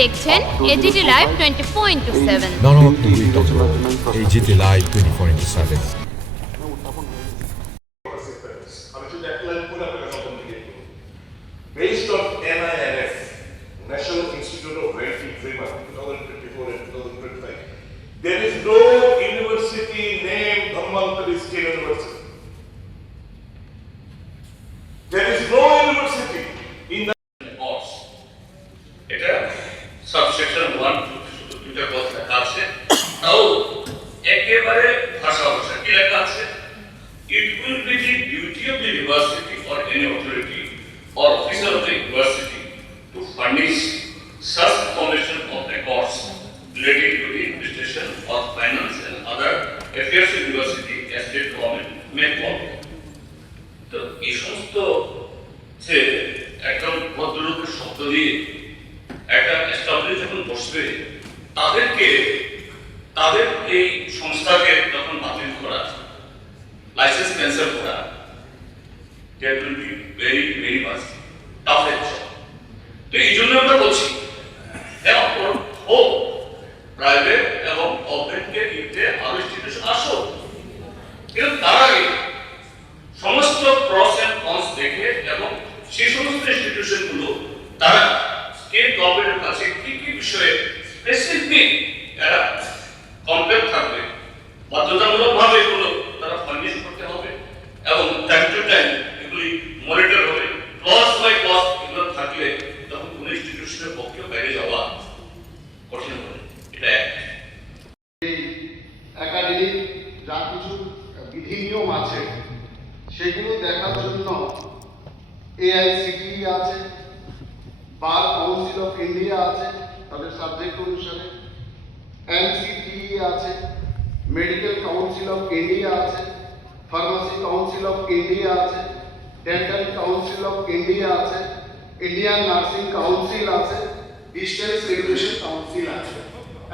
দেখছেন AGT live 24/7। নরহত্তগুলি তত্ত্ব AGT live 24/7। Based on NIRF, National Institute of Ranking Framework 2024 and 2025, there is no university named Dhanvantari State University. There is no university in the course. এটা subsection 1 to 2 কথা লেখা আছে। তাও একেবারে ভাষা কি লেখা আছে? It will be the duty of the university or any authority or officer of the university to furnish such information of records relating to the administration or finance and other affairs of university as state government may call. তো এই সমস্ত যে একদম ভদ্রলোকের শব্দ দিয়ে একটা establish যখন বসবে তাদের এই সংস্থাকে যখন বাতিল করা, লাইসেন্স ক্যান্সেল করা, that will be very very much tough job. তো এই জন্য আমরা বলছি প্রাইভেট এবং গভর্নমেন্টকে নিতে আরো ইনস্টিটিউশন আসো, কিন্তু তার আগে সমস্ত প্রস এন্ড কনস দেখে এবং সেই সমস্ত ইনস্টিটিউশন গুলো তারা স্টেট গভর্নমেন্টের কাছে কি কি বিষয়ে স্পেসিফিক এরা কমপ্লেন থাকবে, বাধ্যতামূলক ভাবে এগুলো তারা ফার্নিশ করতে হবে এবং টাইম টু টাইম এগুলি মনিটর হবে। ক্লজ বাই ক্লজ এগুলো থাকলে তখন কোন ইনস্টিটিউশনের পক্ষে বাইরে যাওয়া কঠিন হবে। এটা এই একাডেমিক যা কিছু বিধি নিয়ম আছে সেগুলো দেখার জন্য AICTE আছে, বার কাউন্সিল অফ ইন্ডিয়া আছে তাদের সাবজেক্ট অনুসারে, NCTE আছে, মেডিকেল কাউন্সিল অফ ইন্ডিয়া আছে, ফার্মাসি কাউন্সিল অফ ইন্ডিয়া আছে, ডেন্টাল কাউন্সিল অফ ইন্ডিয়া আছে, ইন্ডিয়ান নার্সিং কাউন্সিল আছে, ডিস্টেন্স রেগুলেশন কাউন্সিল আছে।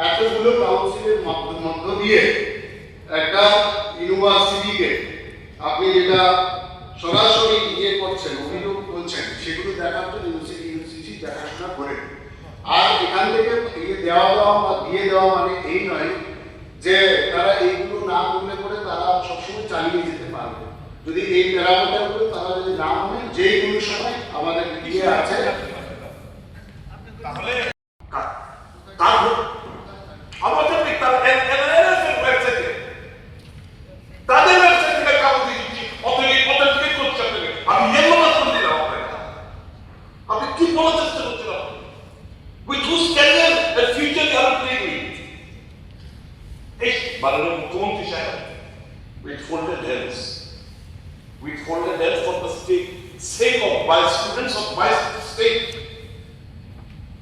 এতগুলো কাউন্সিলের মধ্য দিয়ে একটা ইউনিভার্সিটিকে আপনি যেটা সরাসরি ইয়ে করছেন, অভিযোগ করছেন, সেগুলো দেখার জন্য ইউনিভার্সিটি দেখাশোনা করে। আর এখান থেকে দেওয়া বা দিয়ে দেওয়া মানে এই নয় যে তারা এইগুলো না করলে পরে তারা সবসময় চালিয়ে যেতে পারবে। যদি এই প্যারামিটারগুলো তারা যদি না মানে যেই কোনো সময় আমাদের দিয়ে আছে তাহলে আমাদের ওয়েবসাইটে তাদের ওয়েবসাইট থেকে কাগজ দিচ্ছি, অথেন্টিকেট করতে হবে। আমি ইয়েলো মাত্র দিলাম আপনাকে, আপনি কি বলার চেষ্টা করছিলাম? With whose career and future you are playing with. এই মাননীয় মুখ্যমন্ত্রী সাহেব, with folded hands for the state, sake of by students of my state,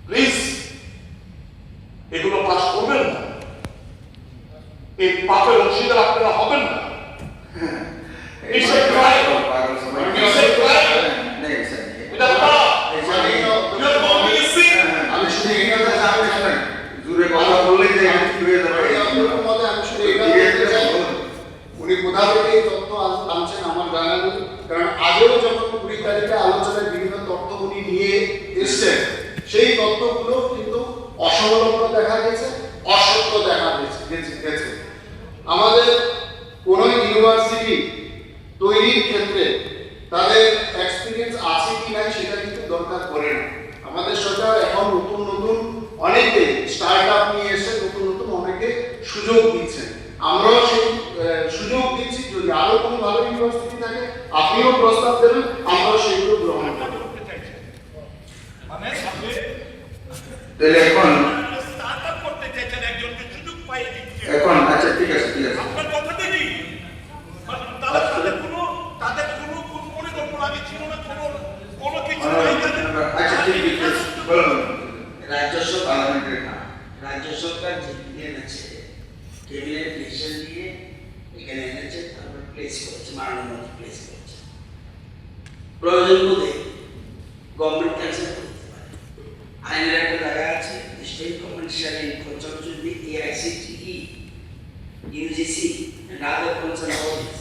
please এগুলো পাস করবেন না, এই পাপের অংশীদার আপনারা হবেন না। It's a crime. It's a crime. With a law. You are going to see. আমি শুধু এই কথা জানতে চাই, জুড়ে কথা বললেই যে আমি কি হয়ে যাবে আমি শুধু এটা বলতে চাই, উনি কোথা থেকে এই তথ্য আনছেন আমার জানা নেই। কারণ আগেও যখন 20 তারিখে আলোচনায় বিভিন্ন তথ্য উনি নিয়ে এসছেন, সেই তথ্যগুলো কিন্তু অসংলগ্ন দেখা গেছে, অসত্য দেখা গেছে। আমাদের কোন ইউনিভার্সিটি তৈরির ক্ষেত্রে তাদের এক্সপিরিয়েন্স আছে কি নাই সেটা কিন্তু দরকার পড়ে না। আমাদের সরকার এখন নতুন নতুন অনেকে স্টার্টআপ নিয়ে এসে নতুন নতুন অনেকে সুযোগ দিচ্ছেন, আমরাও সেই সুযোগ দিচ্ছি। যদি আরো কোনো ভালো ইউনিভার্সিটি থাকে আপনিও প্রস্তাব দেবেন, আমরাও সেগুলো গ্রহণ করব। মানে সামনে তাহলে এখন স্টার্টআপ করতে চাইছেন, একজনকে সুযোগ পাইয়ে দিচ্ছেন এখন আচ্ছা ঠিক আছে আপনার কথা দেখি তাদের কোনো পরিকল্পনা আগে ছিল না, কোনো কিছু নাই। আচ্ছা ঠিক আছে বলুন। রাজস্ব পার্লামেন্টের না, রাজ্য সরকার যে এনেছে ক্যাবিনেট ডিসিশন দিয়ে এখানে এনেছে, তারপর প্লেস করেছে, মাননীয় প্লেস করেছে। প্রয়োজন বোধে গভর্নমেন্ট ক্যান্সেল করতে পারে। আইনের একটা জায়গা আছে, state government shall in concert with the AICTE, UGC and other concerned bodies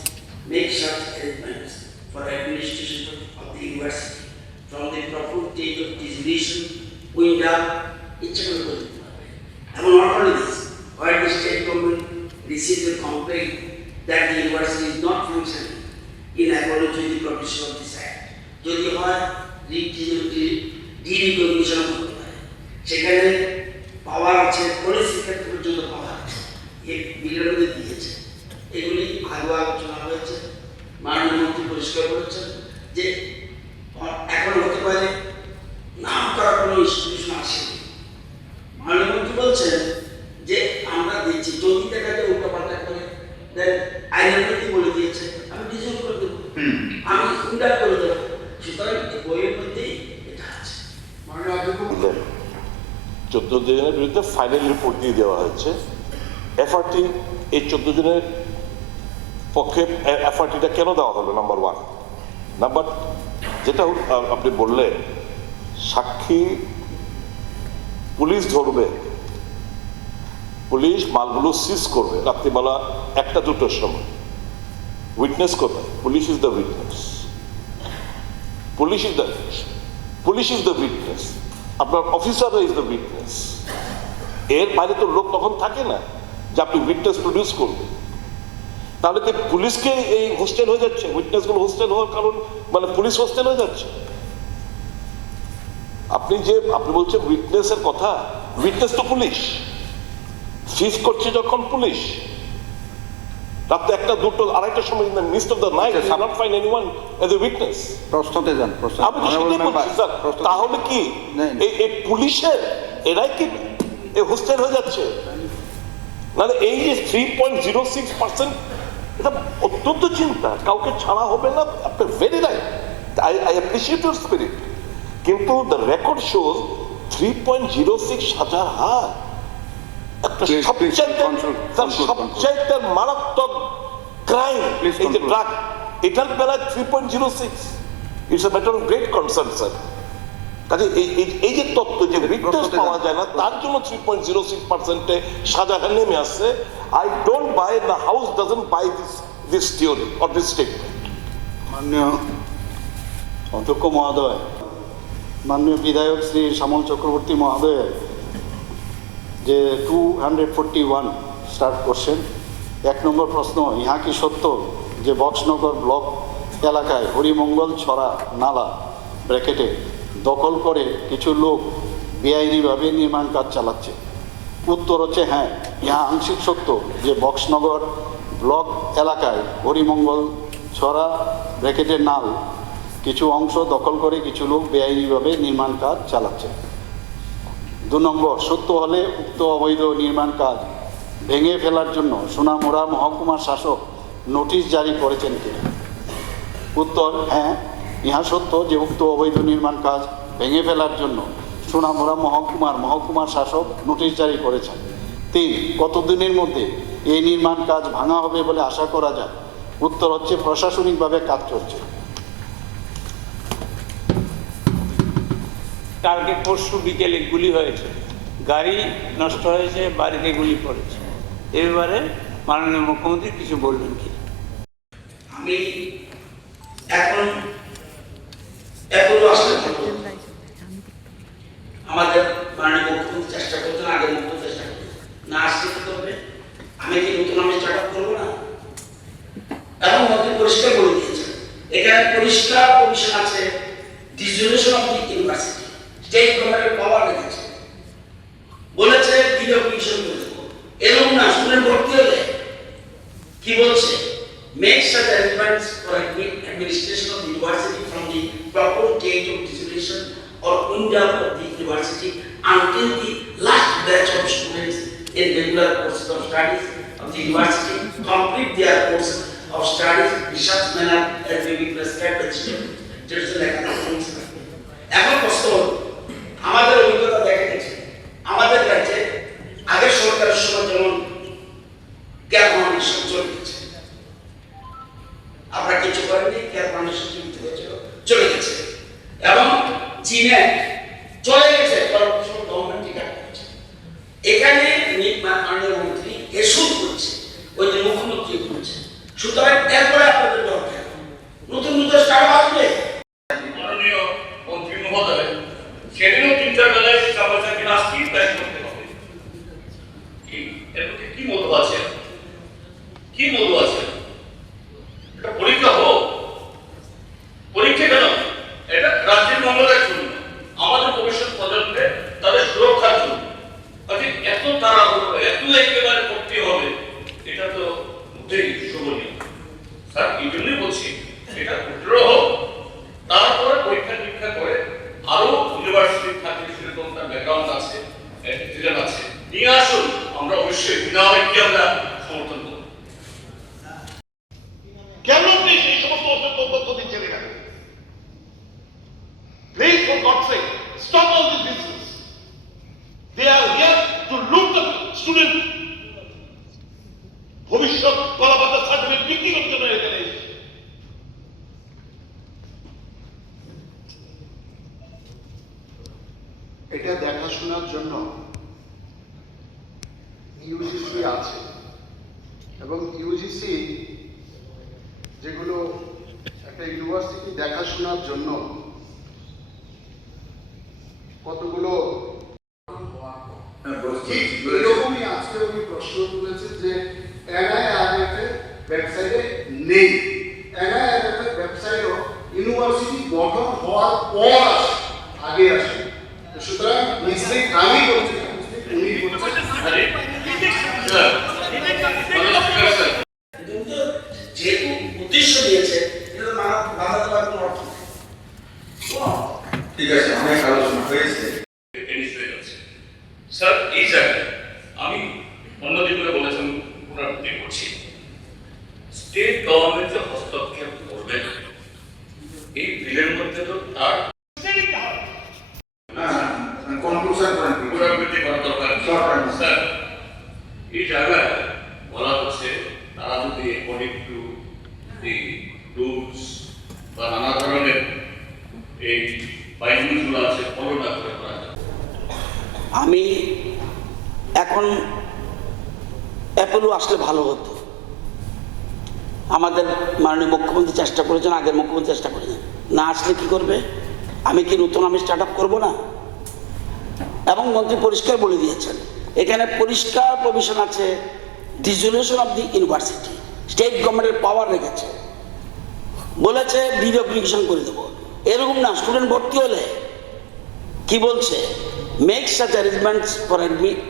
make such arrangements for administration of the university from the proper date of dissolution, wind up ইচ্ছে করে করে দিতে পারবে। এবং not only this, where the state government receives a complaint that the university is not functioning in accordance with the provision of this act, যদি হয় ডিরিকগনিশন করতে পারে, সেখানে পাওয়ার আছে, পলিসি ক্ষেত্রে পর্যন্ত পাওয়ার আছে, এই বিলের মধ্যে দিয়েছে। এগুলি আগে আলোচনা হয়েছে, মাননীয় মন্ত্রী পরিষ্কার করেছেন যে এখন হতে পারে নাম করা কোনো ইনস্টিটিউশন আসেনি। মাননীয় মন্ত্রী বলছেন যে আমরা দিচ্ছি, যদি দেখা যায় উল্টাপাল্টা করে দেন আইনের মধ্যে বলে দিয়েছে আমি ডিজাইন করে দেবো, আমি ইন্টার করে দেবো। সুতরাং বইয়ের মধ্যেই এটা আছে। মাননীয় অধ্যক্ষ 14 জনের বিরুদ্ধে ফাইনাল রিপোর্ট দিয়ে দেওয়া হয়েছে। এফআরটি এই 14 জনের পক্ষে এফআরটিটা কেন দেওয়া হলো? নাম্বার 1। নাম্বার যেটা আপনি বললেন, সাক্ষী পুলিশ ধরবে, পুলিশ মালগুলো সিজ করবে রাত্রিবেলা 1-2টার সময়। উইটনেস কোথায়? Police is the witness, police is the witness, আপনার অফিসার ইজ দ্য উইটনেস। এর বাইরে তো লোক তখন থাকে না যে আপনি উইটনেস প্রডিউস করবেন। তাহলে কি পুলিশকে এই হোস্টেল হয়ে যাচ্ছে? উইটনেস গুলো হোস্টেল হওয়ার কারণ মানে পুলিশ হোস্টেল হয়ে যাচ্ছে? আপনি বলছেন উইটনেসের কথা, উইটনেস তো পুলিশ, সিজ করছে যখন পুলিশ রাতে 1-2-2-2:30টার সময় in the mist of the night, you cannot find anyone as a witness. প্রশ্নতে যান, প্রশ্ন। আমি তো সেটাই বলছি স্যার, তাহলে কি এই পুলিশের এরাই কি এই হোস্টেল হয়ে যাচ্ছে? মানে এই যে 3.06%, এটা অত্যন্ত চিন্তা, কাউকে ছাড়া হবে না। আপনার very right, I appreciate your spirit, কিন্তু দ্য রেকর্ড শোজ 3.06 হাজার হার। একটা সবচাইতে মারাত্মক ক্রাইম এই যে ড্রাগ, এটার বেলায় 3.06, it's a matter of great concern sir. কাজে এই যে তত্ত্ব যে উইটনেস পাওয়া যায় না, তার জন্য 3.06%-এ সাজাটা নেমে আসছে। I don't buy, the house doesn't buy this theory or this statement. মাননীয় অধ্যক্ষ মহোদয়, মাননীয় বিধায়ক শ্রী শ্যামল চক্রবর্তী মহোদয়ের যে 241 স্টার্ট করছেন, 1 নম্বর প্রশ্ন, ইহা কি সত্য যে বক্সনগর ব্লক এলাকায় হরিমঙ্গল ছড়া নালা ব্র্যাকেটে দখল করে কিছু লোক বেআইনিভাবে নির্মাণ কাজ চালাচ্ছে? উত্তর হচ্ছে হ্যাঁ, ইহা আংশিক সত্য যে বক্সনগর ব্লক এলাকায় হরিমঙ্গল ছড়া ব্র্যাকেটের নাল কিছু অংশ দখল করে কিছু লোক বেআইনিভাবে নির্মাণ কাজ চালাচ্ছে। 2 নম্বর, সত্য হলে উক্ত অবৈধ নির্মাণ কাজ ভেঙে ফেলার জন্য সোনামুড়া মহকুমার শাসক নোটিশ জারি করেছেন কিনা? উত্তর হ্যাঁ, ইহা সত্য যে উক্ত অবৈধ নির্মাণ কাজ ভেঙে ফেলার জন্য সোনামুড়া মহকুমার শাসক নোটিশ জারি করেছেন। 3, কতদিনের মধ্যে এই নির্মাণ কাজ ভাঙা হবে বলে আশা করা যায়? উত্তর হচ্ছে প্রশাসনিকভাবে কাজ চলছে। কালকে পরশু বিকেলে গুলি হয়েছে, গাড়ি নষ্ট হয়েছে, বাড়িতে গুলি পড়েছে। এবারে মাননীয় মুখ্যমন্ত্রী কিছু বলবেন কি? আমি এখন এখনো আসলে আমাদের মাননীয় মুখ্যমন্ত্রী চেষ্টা করছেন, আগে মুখ্যমন্ত্রী চেষ্টা করছেন না, আসতে করবে। আমি কি নতুন আমি স্টার্ট আপ করবো না? এখন মন্ত্রী পরিষ্কার বলে দিয়েছেন, এখানে পরিষ্কার কমিশন আছে, ডিসোলিউশন অফ দি ইউনিভার্সিটি, স্টেট গভর্নমেন্টের পাওয়ার রেখেছে, বলেছে ডিলিমিটেশন করে দেবো। এরকম না, স্টুডেন্ট ভর্তি হলে কি বলছে, make such arrangements for administration of the university from the proper date of dissolution or window of the university until the last batch of students in regular courses of studies of the university complete their courses of studies in such manner as may be prescribed by the state. এখন প্রশ্ন, আমাদের অভিজ্ঞতা দেখা গেছে আমাদের রাজ্যে আগের সরকারের সময় যেমন গ্যাপ ফাউন্ডেশন চলে গেছে, আপনারা কিছু করেননি, গ্যাপ ফাউন্ডেশন চলে গেছে, এবং চীনে চলে গেছে, গভর্নমেন্ট টিকাট করছে। এখানে মাননীয় মন্ত্রী এসব করছে, ওই যে মুখ্যমন্ত্রী করছে। সুতরাং এরপরে আপনাদের দরকার নতুন স্টার্ট আসবে। মাননীয় মন্ত্রী মহোদয়, সেদিনও 3টা বেলায় ছাত্রছাত্রী আসছি, আমরা সমর্থন করব। কেন আপনি সেই সমস্ত অসত্য তথ্য দিচ্ছেন এখানে? Please, for God's sake, stop all this business. They are here to loot the student. ভবিষ্যৎ কলাপাতার সার্টিফিকেট বিক্রি করতে জন্য এখানে এসেছে। এটা দেখাশোনার জন্য ইউজিসি আছে এবং ইউজিসি যেগুলো একটা ইউনিভার্সিটি দেখাশোনার জন্য কতগুলো এরকমই আজকে উনি প্রশ্ন তুলেছে যে NIRF এর ওয়েবসাইটে নেই। NIRF এর ওয়েবসাইটও ইউনিভার্সিটি গঠন হওয়ার পর আসে, আগে আসে। সুতরাং মিস্টেক আমি করছি না, উনি করছেন। কিন্তু যেহেতু উদ্দেশ্য দিয়েছে এটা বাধা দেওয়ার কোনো অর্থ নেই। ঠিক আছে, অনেক আলোচনা হয়েছে। টেনিস হয়ে যাচ্ছে স্যার। এই জায়গায় আমি অন্যদিন করে বলেছেন, পুনরাবৃত্তি করছি, স্টেট গভর্নমেন্টের হস্তক্ষেপ করবে না। এই বিলের মধ্যে তো তার কনক্লুশন করেন। পুনরাবৃত্তি করা দরকার। স্যার, এই জায়গায় বলা হচ্ছে তারা যদি অ্যাকর্ডিং টু দি রুলস বা নানা ধরনের এই বাইন্ডিংগুলো আছে ফলো না করে করা যায়। আমি এখন অ্যাপোলো আসলে ভালো হতো। আমাদের মাননীয় মুখ্যমন্ত্রী চেষ্টা করেছেন, আগের মুখ্যমন্ত্রী চেষ্টা করেছেন, না আসলে কি করবে? আমি কি নতুন আমি স্টার্ট আপ করবো না? এবং মন্ত্রী পরিষ্কার বলে দিয়েছেন, এখানে পরিষ্কার প্রভিশন আছে, dissolution of the university. State গভর্নমেন্টের পাওয়ার রেখেছে, বলেছে ডিরেগুলেশন করে দেবো। এরকম না, স্টুডেন্ট ভর্তি হলে কি বলছে, make such arrangements for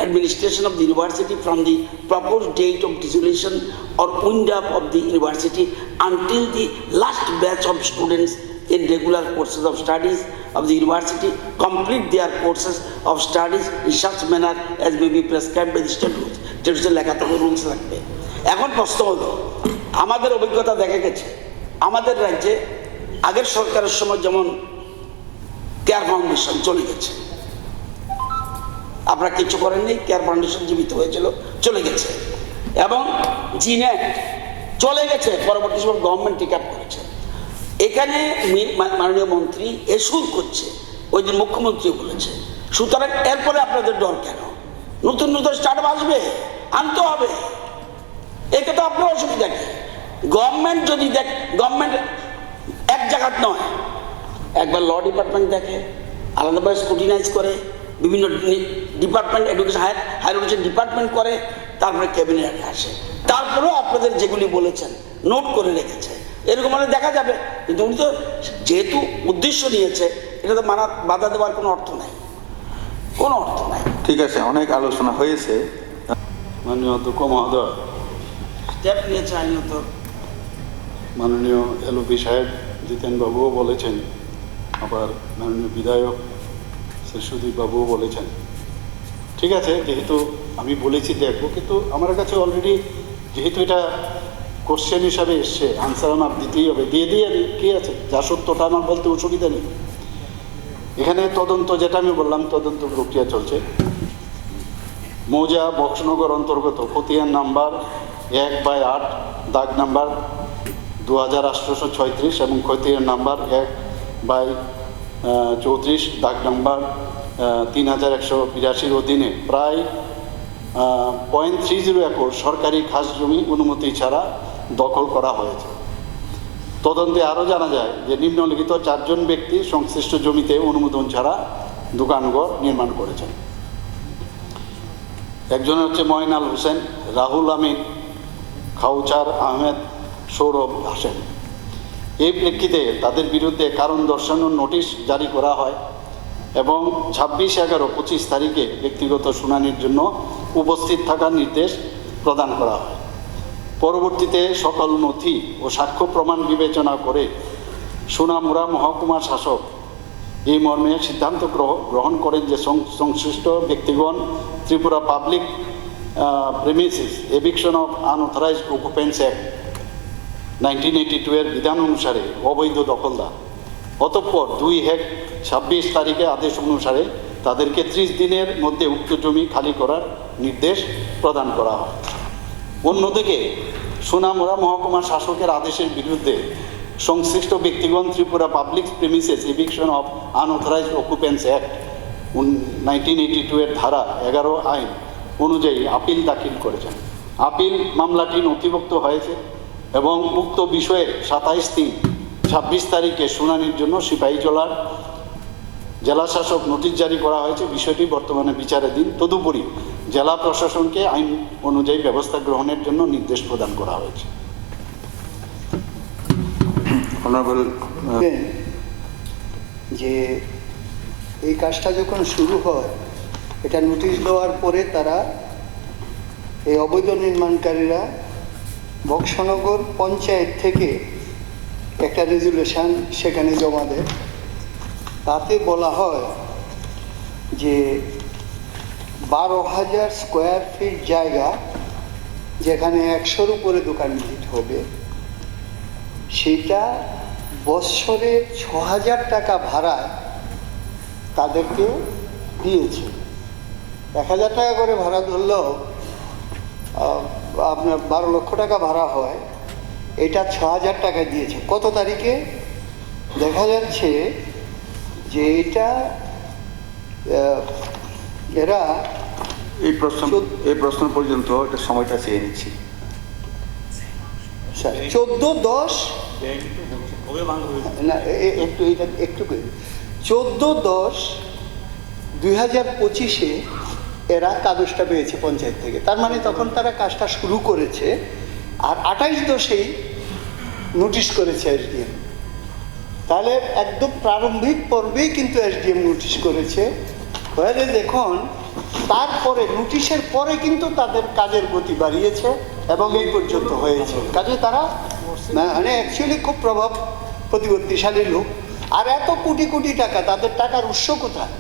administration of the university from the proposed date of dissolution or wind up of the university until the last batch of students in regular courses of studies of the university complete their courses of studies in such manner as may be prescribed by the statutes. statutes লেখা থাকে, rules লাগবে। এখন প্রশ্ন হলো, আমাদের অভিজ্ঞতা দেখা গেছে আমাদের রাজ্যে আগের সরকারের সময় যেমন কেয়ার ফাউন্ডেশন চলে গেছে, আপনারা কিছু করেননি, কেয়ার ফাউন্ডেশন জীবিত হয়েছিল, চলে গেছে, এবং জিনেট চলে গেছে, পরবর্তী সময় গভর্নমেন্ট টেক আপ করেছে। এখানে মাননীয় মন্ত্রী এসুর করছে, ওই দিন মুখ্যমন্ত্রী বলেছে। সুতরাং এরপরে আপনাদের ডর কেন? নতুন নতুন স্টার্ট আপ আসবে, আনতে হবে, একে তো আপনার অসুবিধা কি? গভর্নমেন্ট যদি গভর্নমেন্ট এক জায়গাত নয়, একবার ল ডিপার্টমেন্ট দেখে, আলাদাভাবে স্ক্রুটিনাইজ করে, বিভিন্ন department, education higher education department করে, তারপরে ক্যাবিনেটে আসে। তারপরেও আপনাদের যেগুলি বলেছেন নোট করে রেখেছে, এরকম মানে দেখা যাবে। কিন্তু উনি তো যেহেতু উদ্দেশ্য নিয়েছে, এটা তো বাধা দেওয়ার কোনো অর্থ নাই, কোনো অর্থ নাই। ঠিক আছে, অনেক আলোচনা হয়েছে। মাননীয় অধ্যক্ষ মহোদয়, স্টেপ নিয়েছে আইনত। মাননীয় এলওপি সাহেব জিতেনবাবুও বলেছেন, আবার মাননীয় বিধায়ক শ্রী সুদীপবাবুও বলেছেন। ঠিক আছে, যেহেতু আমি বলেছি দেখবো, কিন্তু আমার কাছে অলরেডি যেহেতু এটা কোশ্চেন হিসাবে এসছে, আনসার আমার দিতেই হবে, দিয়ে দিয়ে কী আছে, যা সত্যটা আমার বলতে অসুবিধা নেই। এখানে তদন্ত, যেটা আমি বললাম, তদন্ত প্রক্রিয়া চলছে। মৌজা বক্সনগর অন্তর্গত খতিয়ান নাম্বার 1/8 দাগ নাম্বার 2836 এবং খতিয়ান নাম্বার 1/34 দাগ নাম্বার 3182 অধীনে প্রায় 0.30 একর সরকারি খাস জমি অনুমতি ছাড়া দখল করা হয়েছে। তদন্তে আরও জানা যায় যে নিম্নলিখিত 4 জন ব্যক্তি সংশ্লিষ্ট জমিতে অনুমোদন ছাড়া দোকানঘর নির্মাণ করেছেন। একজন হচ্ছে ময়নাল হোসেন, রাহুল আমিন, খাউচার আহমেদ, সৌরভ হাসেন। এই প্রেক্ষিতে তাদের বিরুদ্ধে কারণ দর্শানোর নোটিশ জারি করা হয় এবং 26/11/25 তারিখে ব্যক্তিগত শুনানির জন্য উপস্থিত থাকার নির্দেশ প্রদান করা হয়। পরবর্তীতে সকল নথি ও সাক্ষ্য প্রমাণ বিবেচনা করে সোনামুড়া মহকুমা শাসক এই মর্মে সিদ্ধান্ত গ্রহণ করেন যে সংশ্লিষ্ট ব্যক্তিগণ Tripura Public Premises Eviction of unauthorised অকুপেন্টস act 1982 এর বিধান অনুসারে অবৈধ দখলদার। অতঃপর 2/26 তারিখে আদেশ অনুসারে তাদেরকে 30 দিনের মধ্যে উক্ত জমি খালি করার নির্দেশ প্রদান করা হয়। অন্যদিকে সোনামুড়া মহকুমা শাসকের আদেশের বিরুদ্ধে সংশ্লিষ্ট ব্যক্তিগণ Tripura public premises eviction of unauthorised অকুপেন্টস act 1982 এর ধারা 11 আইন অনুযায়ী আপিল দাখিল করেছেন। আপিল মামলাটি নথিভুক্ত হয়েছে এবং উক্ত বিষয়ে 27/3/26 তারিখে শুনানির জন্য সিপাহীজলার জেলা শাসক নোটিশ জারি করা হয়েছে। বিষয়টি বর্তমানে বিচারাধীন। তদুপরি জেলা প্রশাসনকে আইন অনুযায়ী ব্যবস্থা গ্রহণের জন্য নির্দেশ প্রদান করা হয়েছে। অনারেবল যে এই কাজটা যখন শুরু হয়, এটা নোটিশ দেওয়ার পরে তারা এই অবৈধ নির্মাণকারীরা বক্সনগর পঞ্চায়েত থেকে একটা রেজুলেশন সেখানে জমা দেয়। তাতে বলা হয় যে 12,000 স্কোয়ার ফিট জায়গা যেখানে 100-র উপরে দোকান ভিজিট হবে, সেটা বৎসরে 6,000 টাকা ভাড়ায় তাদেরকে দিয়েছে। 1,000 টাকা করে ভাড়া ধরলেও আপনার 12 লক্ষ টাকা ভাড়া হয়, এটা 6,000 টাকায় দিয়েছে। কত তারিখে? দেখা যাচ্ছে যে এটা এরা এই প্রশ্ন পর্যন্ত একটা সময়টা চেয়ে নিচ্ছি। 14/10 না একটু এটা একটু 14/10/2025 এরা কাগজটা পেয়েছে পঞ্চায়েত থেকে। তার মানে তখন তারা কাজটা শুরু করেছে, আর 28/10 নোটিশ করেছে এসডিএম। তাহলে একদম প্রারম্ভিক পর্বেই কিন্তু এসডিএম নোটিশ করেছে। হয়ে দেখুন তারপরে নোটিশের পরে কিন্তু তাদের কাজের গতি বাড়িয়েছে এবং এই পর্যন্ত হয়েছে। কাজে তারা মানে অ্যাকচুয়ালি খুব প্রভাব প্রতিপত্তিশালী লোক। আর এত কোটি কোটি টাকা, তাদের টাকার উৎস কোথায়?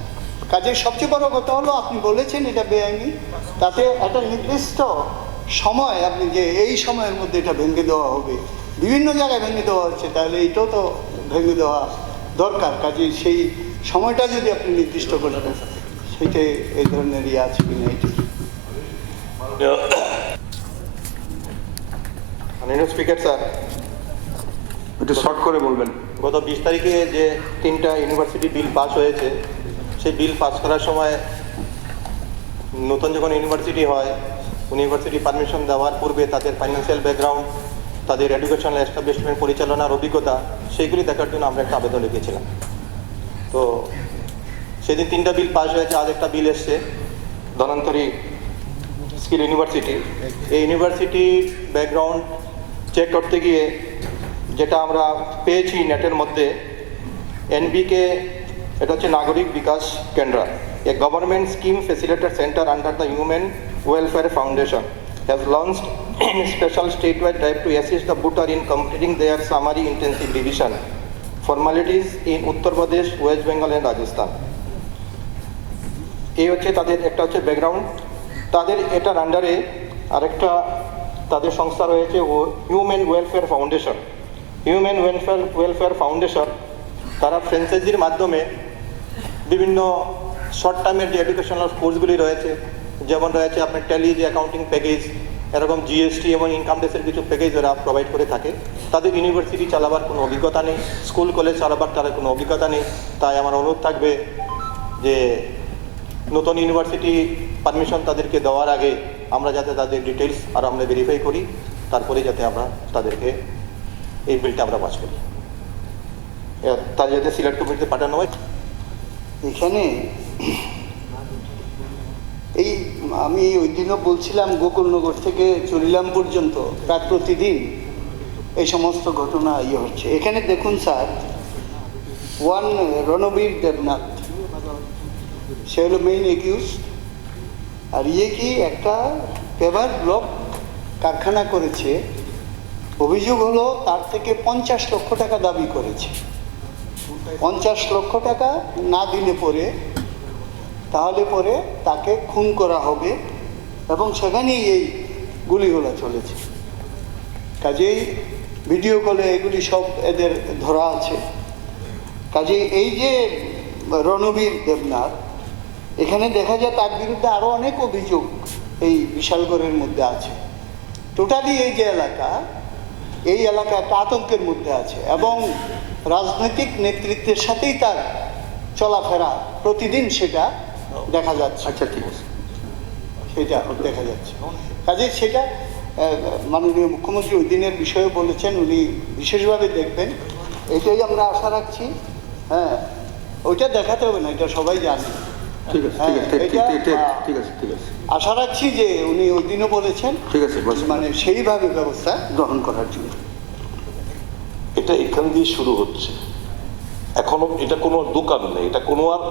কাজে সবচেয়ে বড় কথা হলো, আপনি বলেছেন এটা বেআইনি, তাতে একটা নির্দিষ্ট সময় আপনি যে এই সময়ের মধ্যে এটা ভেঙে দেওয়া হবে, বিভিন্ন জায়গায় ভেঙে দেওয়া হচ্ছে, তাহলে এইটাও তো ভেঙে দেওয়া দরকার। কাজে সেই সময়টা যদি আপনি নির্দিষ্ট করে দেন, সেইটা এই ধরনের ইয়ে আছে কিনা এইটুকু। মাননীয় স্পিকার স্যার, একটু শর্ট করে বলবেন। গত 20 তারিখে যে 3টা ইউনিভার্সিটি বিল পাস হয়েছে, সেই বিল পাস করার সময় নতুন যখন ইউনিভার্সিটি হয়, ইউনিভার্সিটি পারমিশন দেওয়ার পূর্বে তাদের ফাইন্যান্সিয়াল ব্যাকগ্রাউন্ড, তাদের এডুকেশনাল এস্টাবলিশমেন্ট পরিচালনার অভিজ্ঞতা, সেইগুলি দেখার জন্য আমরা একটা আবেদন লিখেছিলাম। তো সেদিন 3টা বিল পাস হয়েছে। আজ একটা বিল এসছে ধন্বন্তরী স্কিল ইউনিভার্সিটি। এই ইউনিভার্সিটির ব্যাকগ্রাউন্ড চেক করতে গিয়ে যেটা আমরা পেয়েছি নেটের মধ্যে, এনবিকে, এটা হচ্ছে নাগরিক বিকাশ কেন্দ্র, a government scheme facilitator centre under the human welfare foundation has launched a special statewide drive to assist the voter in completing their summary intensive revision formalities in Uttar Pradesh, West Bengal and Rajasthan. এই হচ্ছে তাদের একটা হচ্ছে background. তাদের এটার আন্ডারে আরেকটা তাদের সংস্থা রয়েছে human welfare foundation. Human welfare foundation তারা ফ্র্যাঞ্চাইজির মাধ্যমে বিভিন্ন শর্ট টার্মের যে এডুকেশনাল কোর্সগুলি রয়েছে, যেমন রয়েছে আপনার ট্যালি, যে অ্যাকাউন্টিং প্যাকেজ, এরকম জিএসটি এবং ইনকাম ট্যাক্সের কিছু প্যাকেজ ওরা প্রোভাইড করে থাকে। তাদের ইউনিভার্সিটি চালাবার কোনো অভিজ্ঞতা নেই, স্কুল কলেজ চালাবার তাদের কোনো অভিজ্ঞতা নেই। তাই আমার অনুরোধ থাকবে যে নতুন ইউনিভার্সিটি পারমিশন তাদেরকে দেওয়ার আগে আমরা যাতে তাদের ডিটেলস আর আমরা ভেরিফাই করি, তারপরে যাতে আমরা তাদেরকে এই বিলটা আমরা পাস করি, তার যাতে সিলেক্ট কমিটিতে পাঠানো হয়। এখানে এই আমি ওই দিনও বলছিলাম, গোকুলনগর থেকে চরিলাম পর্যন্ত প্রায় প্রতিদিন এই সমস্ত ঘটনা হচ্ছে। এখানে দেখুন স্যার, রণবীর দেবনাথ, সে হলো মেইন একিউজ। আর কি একটা পেভার ব্লক কারখানা করেছে, অভিযোগ হলো তার থেকে 50 লক্ষ টাকা দাবি করেছে। 50 লক্ষ টাকা না দিলে পরে তাহলে পরে তাকে খুন করা হবে এবং সেখানেই এই গুলিগুলো চলেছে। কাজেই ভিডিও কলে এগুলি সব এদের ধরা আছে। কাজেই এই যে রণবীর দেবনাথ, এখানে দেখা যায় তার বিরুদ্ধে আরও অনেক অভিযোগ এই বিশালগড়ের মধ্যে আছে। টোটালি এই যে এলাকা, এই এলাকা একটা আতঙ্কের মধ্যে আছে এবং রাজনৈতিক নেতৃত্বের সাথেই তার চলাফেরা প্রতিদিন সেটা দেখা যাচ্ছে। আচ্ছা, ঠিক আছে, সেটা দেখা যাচ্ছে। কাজে সেটা মাননীয় মুখ্যমন্ত্রী ওই দিনের বিষয়ে বলেছেন, উনি বিশেষভাবে দেখবেন, এটাই আমরা আশা রাখছি। হ্যাঁ, ওইটা দেখাতে হবে না, এটা সবাই জানে। ঠিক আছে, ঠিক আছে, ঠিক আছে, ঠিক আছে, আশা রাখছি যে উনি ওই দিনও বলেছেন, ঠিক আছে, মানে সেইভাবে ব্যবস্থা গ্রহণ করার জন্য। এটা এখান দিয়ে শুরু হচ্ছে, এখনো এটা কোনো দোকান নেই, এটা কোনো আর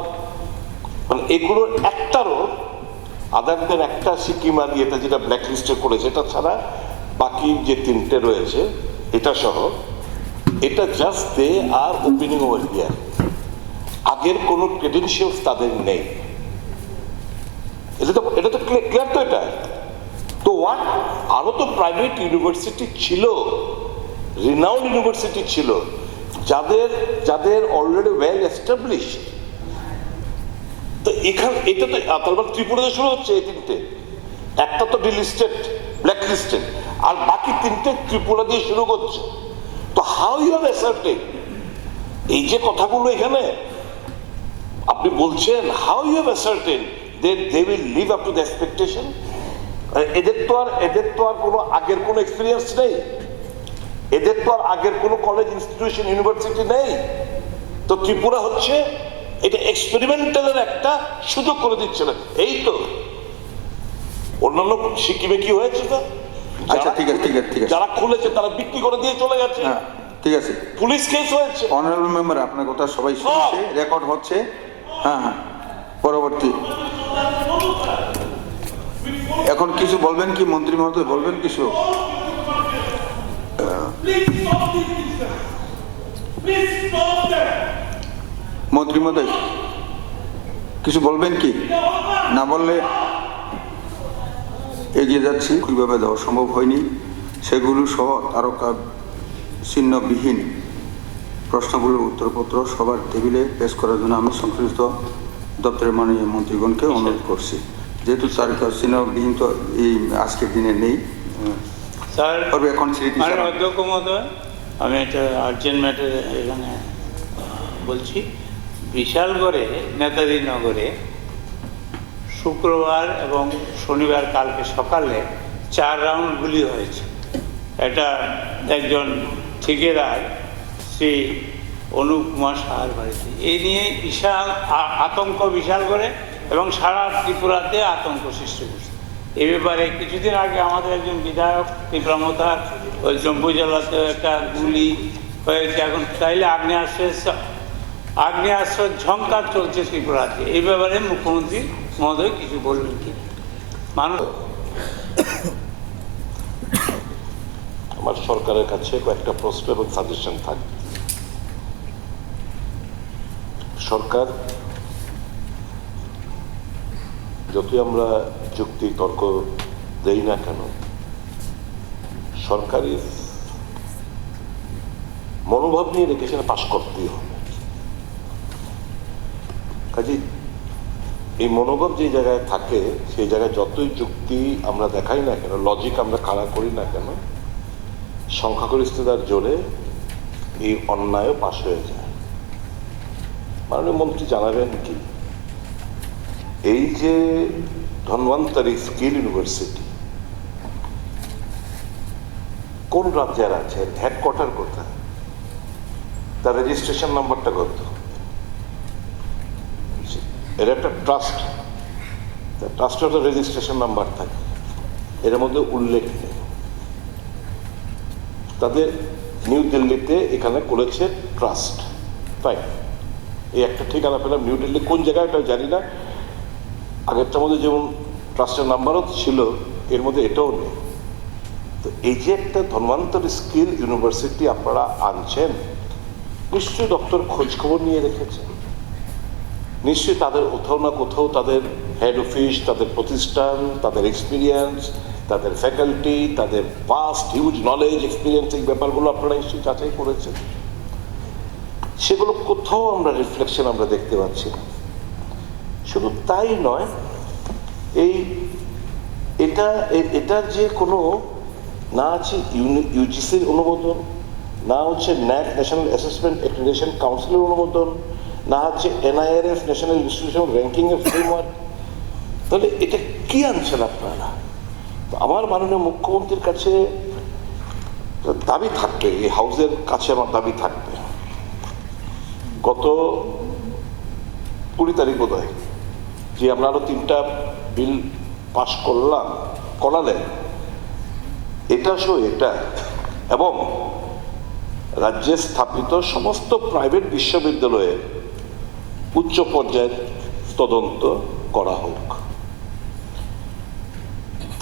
মানে এগুলোর একটারও আদার দেন একটা সিকিম আর এটা যেটা ব্ল্যাক লিস্টে করেছে, এটা ছাড়া বাকি যে তিনটে রয়েছে এটা সহ, এটা just they are opening over here. আগের কোনো ক্রেডেনশিয়ালস তাদের নেই। এটা তো ক্লিয়ার তো এটা। তো ওয়াট, আরো তো প্রাইভেট ইউনিভার্সিটি ছিল, রিনাউন্ড ইউনিভার্সিটি ছিল, যাদের অলরেডি ওয়েল এস্টাবলিশড। তো এখানে এটা তো তারপর ত্রিপুরাতে শুরু হচ্ছে এই তিনটে, একটা তো ডিলিস্টেড ব্ল্যাক লিস্টেড, আর বাকি তিনটে ত্রিপুরা দিয়ে শুরু করছে। তো হাউ ইউ আর অ্যাসার্টেড এই যে কথাগুলো এখানে আপনি বলছেন, how you have ascertain they will live up to the expectation? এদের তো আর কোনো আগের কোনো এক্সপিরিয়েন্স নেই, এদের তো আর আগের কোনো কলেজ, ইনস্টিটিউশন, ইউনিভার্সিটি নেই। তো ত্রিপুরা হচ্ছে এটা এক্সপেরিমেন্টালের একটা সুযোগ করে দিচ্ছে না। এই তো অন্যান্য সিকিমে কি হয়েছে? আচ্ছা, ঠিক আছে, ঠিক আছে, ঠিক আছে, যারা খুলেছে তারা বিক্রি করে দিয়ে চলে গেছে। হ্যাঁ, ঠিক আছে, পুলিশ কেস হয়েছে। অনারেবল মেম্বার, আপনার কথা সবাই শুনছে, রেকর্ড হচ্ছে। হ্যাঁ, হ্যাঁ, পরবর্তী। এখন কিছু বলবেন কি মন্ত্রী মহোদয়, বলবেন কিছু? মন্ত্রী মহোদয় কিছু বলবেন কি? না বললে এগিয়ে যাচ্ছি। কিভাবে দেওয়া সম্ভব হয়নি সেগুলো সহ তারকা চিহ্নবিহীন প্রশ্নগুলোর উত্তরপত্র সবার টেবিলে পেশ করার জন্য আমি সংশ্লিষ্ট দপ্তরের মাননীয় মন্ত্রীগণকে অনুরোধ করছি। যেহেতু তারকা চিহ্নবিহীন তো এই আজকের দিনে নেই। স্যার, এখন অধ্যক্ষ মহোদয়, আমি একটা আর্জেন্ট ম্যাটার এখানে বলছি। বিশালগড়ে, নেতাজি নগরে শুক্রবার এবং শনিবার কালকে সকালে 4 রাউন্ড গুলি হয়েছে। এটা একজন ঠিকাদার শ্রী অনুপ কুমার সাহার বাড়িতে। এই নিয়ে বিশাল আতঙ্ক বিশালগড়ে এবং সারা ত্রিপুরাতে আতঙ্ক সৃষ্টি করছে। এ ব্যাপারে কিছুদিন আগে আমাদের একজন বিধায়ক তীব্রমতার ওই জম্মু জেলাতেও একটা গুলি হয়েছে। এখন চাইলে আগ্নেয়াস্ত্র ঝঙ্কার চলছে ত্রিপুরাতে। এই ব্যাপারে মুখ্যমন্ত্রী মহোদয় কিছু বলবেন কি? মানুষ, আমার সরকারের কাছে কয়েকটা প্রশ্ন এবং সাজেশন থাকবে। সরকার, যতই আমরা যুক্তি তর্ক দেই না কেন, সরকারি মনোভাব নিয়ে রেখেছে পাশ করতেই হবে। কাজে এই মনোভাব যে জায়গায় থাকে, সেই জায়গায় যতই যুক্তি আমরা দেখাই না কেন, লজিক আমরা খাড়া করি না কেন, সংখ্যাগরিষ্ঠতার জোরে এই অন্যায়ও পাশ হয়ে যায়। মাননীয় মন্ত্রী জানাবেন কি, এই যে ধন্বন্তরী স্কিল ইউনিভার্সিটি কোন রাজ্যের আছে, হেডকোয়ার্টার কোথায়, তার রেজিস্ট্রেশন নাম্বারটা কত? এর একটা ট্রাস্ট, ট্রাস্টের একটা রেজিস্ট্রেশন নাম্বার থাকে, এর মধ্যে উল্লেখ নেই। তাদের নিউ দিল্লিতে এখানে করেছে ট্রাস্ট, তাই এই একটা ঠিকানা পেলাম নিউ দিল্লি, কোন জায়গায় এটা জানি না। আগেরটার মধ্যে যেমন ট্রাস্টের নাম্বারও ছিল, এর মধ্যে এটাও নেই। তো এই যে একটা ধন্বন্তরী স্কিল ইউনিভার্সিটি আপনারা আনছেন, নিশ্চয়ই ডক্টর খোঁজ খবর নিয়ে রেখেছেন, নিশ্চয়ই তাদের কোথাও না কোথাও তাদের হেড অফিস, তাদের প্রতিষ্ঠান, তাদের এক্সপিরিয়েন্স, তাদের ফ্যাকাল্টি, তাদের পাস্ট হিউজ নলেজ এক্সপিরিয়েন্স, এই ব্যাপারগুলো আপনারা নিশ্চয়ই যাচাই করেছেন। সেগুলো কোথাও আমরা রিফ্লেকশন আমরা দেখতে পাচ্ছি না। শুধু তাই নয়, এটার যে কোনো না আছে ইউজিসির অনুমোদন, না হচ্ছে ন্যাক ন্যাশনাল অ্যাসেসমেন্ট অ্যাক্রিডিটেশন কাউন্সিলের অনুমোদন, না হচ্ছে NIRF ন্যাশনাল ইনস্টিটিউশন র্যাঙ্কিং এর ফ্রেমওয়ার্ক। তাহলে এটা কি আনছেন আপনারা? তো আমার মাননীয় মুখ্যমন্ত্রীর কাছে দাবি থাকবে, এই হাউসের কাছে আমার দাবি থাকবে, গত 20 তারিখ বোধ হয় যে আমরা আরো 3টা বিল পাশ করালেন, এটা এটা এবং রাজ্যে স্থাপিত সমস্ত প্রাইভেট বিশ্ববিদ্যালয়ে উচ্চ পর্যায়ের তদন্ত করা হোক,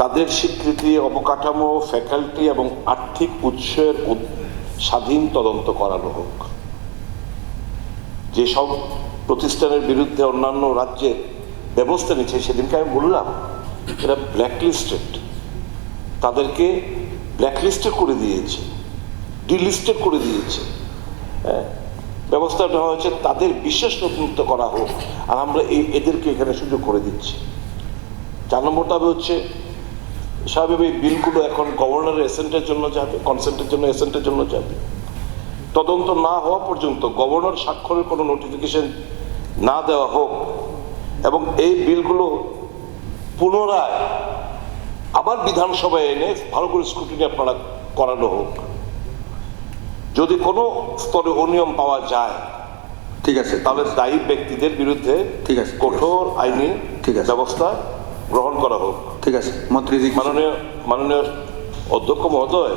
তাদের স্বীকৃতি, অবকাঠামো, ফ্যাকাল্টি এবং আর্থিক উৎসের স্বাধীন তদন্ত করানো হোক। যেসব প্রতিষ্ঠানের বিরুদ্ধে অন্যান্য রাজ্যের ব্যবস্থা নিচ্ছে, সেদিনকে আমি বললাম এরা ব্ল্যাকলিস্টেড, তাদেরকে ব্ল্যাকলিস্টেড করে দিয়েছে, ডিলিস্টেড করে দিয়েছে। ব্যবস্থা নেওয়া হয়েছে তাদের বিশেষ নথিভুক্ত করা হোক, আর আমরা এদেরকে এখানে সুযোগ করে দিচ্ছি। 4 নম্বরটা হচ্ছে স্বাভাবিক এই বিলগুলো এখন গভর্নরের এসেন্টের জন্য যাবে, কনসেন্টের জন্য এসেন্টের জন্য যাবে। তদন্ত না হওয়া পর্যন্ত গভর্নর স্বাক্ষরের কোনো নোটিফিকেশন না দেওয়া হোক, এবং এই বিলগুলো পুনরায় আবার বিধানসভায় এনে ভালো করে স্ক্রুটিনি আপনারা করানো হোক। যদি কোনো স্তরে অনিয়ম পাওয়া যায়, ঠিক আছে, তাহলে দায়ী ব্যক্তিদের বিরুদ্ধে ঠিক আছে, কঠোর আইনি ঠিক আছে, ব্যবস্থা গ্রহণ করা হোক। ঠিক আছে মন্ত্রীজি। মাননীয় অধ্যক্ষ মহোদয়,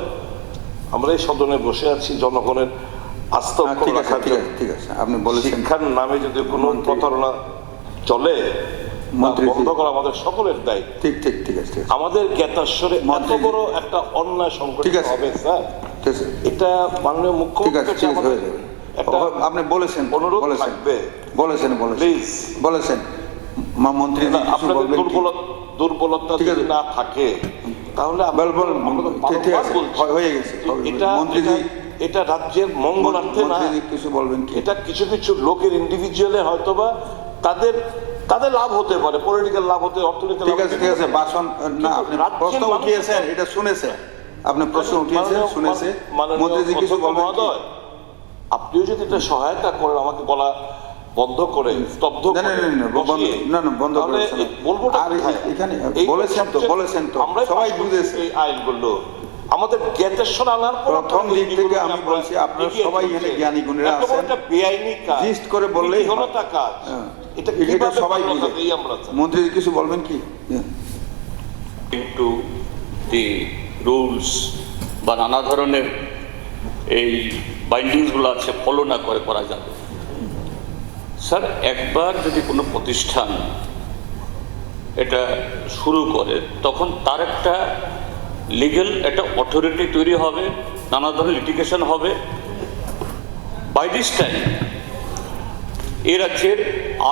আমরা এই সদনে বসে আছি জনগণের আস্থা রাখার জন্য। ঠিক আছে, আপনি বলেছেন শিক্ষার নামে যদি কোনো প্রতারণা চলে, বন্ধ করা আমাদের সকলের দায়িত্ব। ঠিক ঠিক ঠিক আছে। আমাদের জ্ঞাতাস্বরে এত বড় একটা অন্যায় সংগঠিত হবে স্যার, এটা মাননীয় মুখ্যমন্ত্রী আপনি বলেছেন, অনুরোধ থাকবে, বলেছেন প্লিজ বলেছেন মন্ত্রী, আপনাদের দুর্বলতা যদি না থাকে তাহলে হয়ে গেছে। এটা রাজ্যের মঙ্গলার্থে না, কিছু বলবেন? এটা কিছু কিছু লোকের ইন্ডিভিজুয়ালে হয়তোবা তাদের লাভ হতে পারে, পলিটিক্যাল লাভ হতে, অর্থনৈতিক। ঠিক আছে ঠিক আছে, ভাষণ না, আপনি প্রশ্ন উঠিয়েছেন, এটা শুনেছে, আপনি প্রশ্ন উঠিয়েছেন, শুনেছে। মন্ত্রীজি কিছু বলবেন? আপনিও যদি এটা সহায়তা করেন, আমাকে বলা বন্ধ করে স্তব্ধ বন্ধ করে বলবো, আর এখানে বলেছেন তো আমরা সবাই বুঝেছে এই আইনগুলো আমাদের জ্ঞাতেশ্বর আনার প্রথম দিক থেকে আমি বলছি, আপনারা সবাই এখানে জ্ঞানী গুণীরা আছেন, বেআইনি কাজ জিস্ট করে বললেই হলতা কাজ, এটা সবাই বুঝে। মন্ত্রী কিছু বলবেন কি? কিন্তু দি রুলস বা নানা ধরনের এই বাইন্ডিংসগুলো আছে ফলো না করে করা যাবে। স্যার, একবার যদি কোনো প্রতিষ্ঠান এটা শুরু করে, তখন তার একটা লিগ্যাল একটা অথরিটি তৈরি হবে, নানা ধরনের লিটিগেশন হবে। বাই দিস টাইম এ রাজ্যের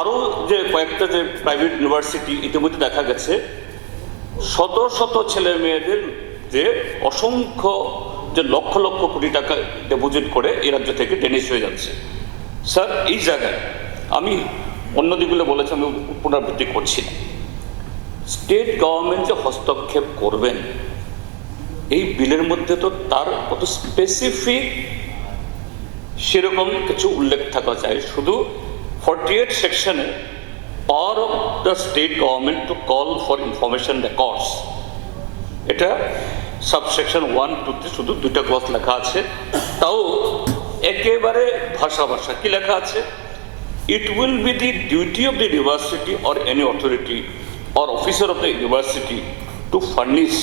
আরও যে কয়েকটা যে প্রাইভেট ইউনিভার্সিটি ইতিমধ্যে দেখা গেছে, শত শত ছেলে মেয়েদের যে অসংখ্য যে লক্ষ লক্ষ কোটি টাকা ডিপোজিট করে এ রাজ্য থেকে টেনিস হয়ে যাচ্ছে। স্যার, এই জায়গায় আমি অন্য দিকগুলো বলেছি, আমি পুনরাবৃত্তি করছি না। স্টেট গভর্নমেন্ট যে হস্তক্ষেপ করবেন, এই বিলের মধ্যে তো তার কত স্পেসিফিক সেরকম কিছু উল্লেখ থাকা চাই। শুধু 48 সেকশনে power of the state government to call for information records, এটা সাবসেকশন 1, 2, 3 শুধু 2টা ক্লজ লেখা আছে, তাও একেবারে ভাষা কি লেখা আছে? It will be the duty of the university or any authority or officer of the university to furnish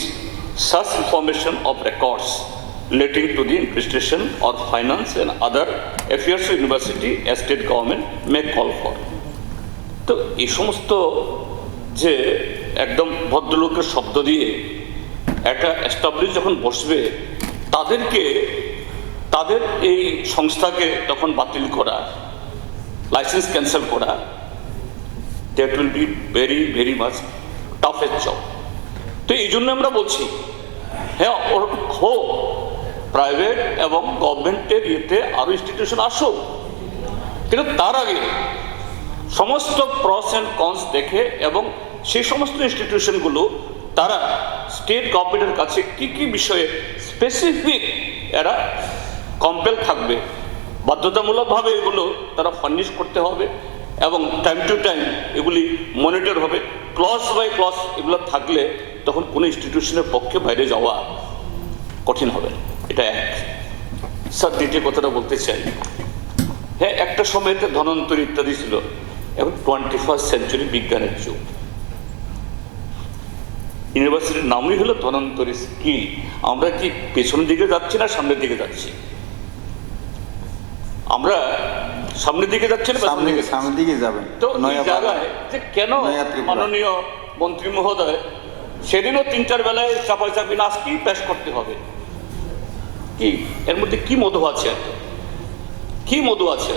such information of records relating to the administration or finance and other affairs of university as state government may call for. তো এই সমস্ত যে একদম ভদ্রলোকের শব্দ দিয়ে একটা establish যখন বসবে, তাদের এই সংস্থাকে তখন বাতিল করা, লাইসেন্স ক্যান্সেল করা, that will be very very much toughest job. তো এই জন্য আমরা বলছি হ্যাঁ হোক প্রাইভেট এবং গভর্নমেন্টের ইয়েতে আরও ইনস্টিটিউশন আসুক, কিন্তু তার আগে সমস্ত প্রস অ্যান্ড কনস দেখে এবং সেই সমস্ত ইনস্টিটিউশনগুলো তারা স্টেট গভর্নমেন্টের কাছে কি কি বিষয়ে স্পেসিফিক এরা কম্পেল থাকবে, বাধ্যতামূলকভাবে এগুলো তারা ফার্নিশ করতে হবে এবং টাইম টু টাইম এগুলি মনিটর হবে। ক্লজ বাই ক্লজ এগুলো থাকলে তখন কোনো ইনস্টিটিউশনের পক্ষে বাইরে যাওয়া কঠিন হবে। এটা এক। স্যার দ্বিতীয় কথাটা বলতে চাই, হ্যাঁ একটা সময় এটা ধনন্তরী ইত্যাদি ছিল, এখন 21st সেঞ্চুরি বিজ্ঞানের যুগ। ইউনিভার্সিটির নামই হলো ধনন্তরী স্কিল। আমরা কি পেছনের দিকে যাচ্ছি না সামনের দিকে যাচ্ছি? আমরা সামনের দিকে যাচ্ছি না সামনের দিকে যাবেন। তো এই জায়গায় যে কেন মাননীয় মন্ত্রী মহোদয় সেদিনও 3-4 বেলায় চাপাচাপি না আজকেই পেশ করতে হবে, কি এর মধ্যে কি মধু আছে? এত কি মধু আছে?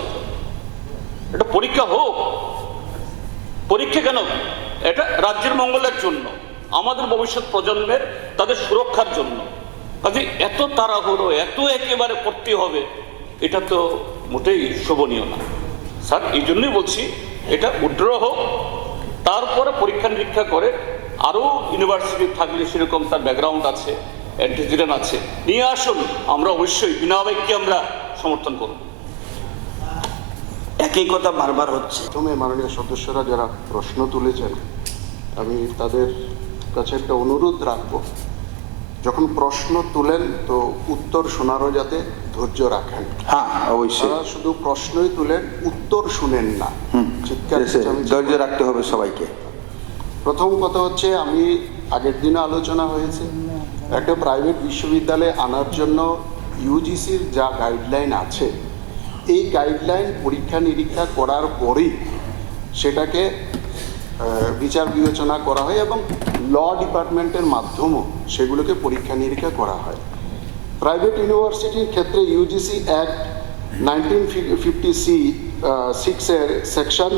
এটা পরীক্ষা হোক। পরীক্ষা কেন? এটা রাজ্যের মঙ্গলের জন্য, আমাদের ভবিষ্যৎ প্রজন্মের তাদের সুরক্ষার জন্য। কাজে এত তাড়াহুড়ো এত একেবারে করতে হবে, এটা তো মোটেই শোভনীয় না স্যার। এই জন্যই বলছি এটা উড্র হোক, তারপরে পরীক্ষা নিরীক্ষা করে আরও ইউনিভার্সিটি থাকলে সেরকম তার ব্যাকগ্রাউন্ড আছে, অ্যান্টিসিডেন্ট আছে, নিয়ে আসুন। আমরা অবশ্যই বিনা বাক্যে আমরা সমর্থন করব। একই কথা বারবার হচ্ছে। প্রথমে মাননীয় সদস্যরা যারা প্রশ্ন তুলেছেন, আমি তাদের কাছে একটা অনুরোধ রাখবো, যখন প্রশ্ন তুলেন তো উত্তর শোনারও যাতে ধৈর্য রাখেন। হ্যাঁ অবশ্যই, তারা শুধু প্রশ্নই তুলেন, উত্তর শুনেন না। চিৎকার ধৈর্য রাখতে হবে সবাইকে। প্রথম কথা হচ্ছে, আমি আগের দিনে আলোচনা হয়েছে, একটা প্রাইভেট বিশ্ববিদ্যালয়ে আনার জন্য ইউজিসির যা গাইডলাইন আছে, এই গাইডলাইন পরীক্ষা নিরীক্ষা করার পরেই সেটাকে বিচার বিবেচনা করা হয় এবং ল ডিপার্টমেন্টের মাধ্যমেও সেগুলোকে পরীক্ষা নিরীক্ষা করা হয়। প্রাইভেট ইউনিভার্সিটির ক্ষেত্রে ইউজিসি অ্যাক্ট 1950C6-এর section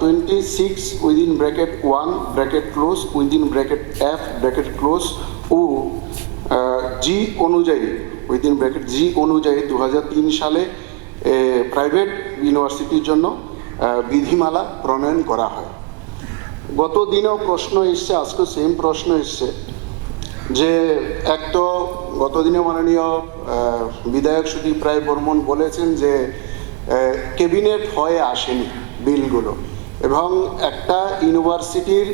26 within bracket 1 bracket close within bracket F bracket close ও জি অনুযায়ী উইদিন ব্র্যাকেট জি অনুযায়ী 2003 সালে প্রাইভেট ইউনিভার্সিটির জন্য বিধিমালা প্রণয়ন করা হয়। গত দিনেও প্রশ্ন এসছে, আজকে সেম প্রশ্ন এসছে যে এক তো গতদিনে মাননীয় বিধায়ক সুদীপ রায় বর্মন বলেছেন যে ক্যাবিনেট হয়ে আসেনি বিলগুলো এবং একটা ইউনিভার্সিটির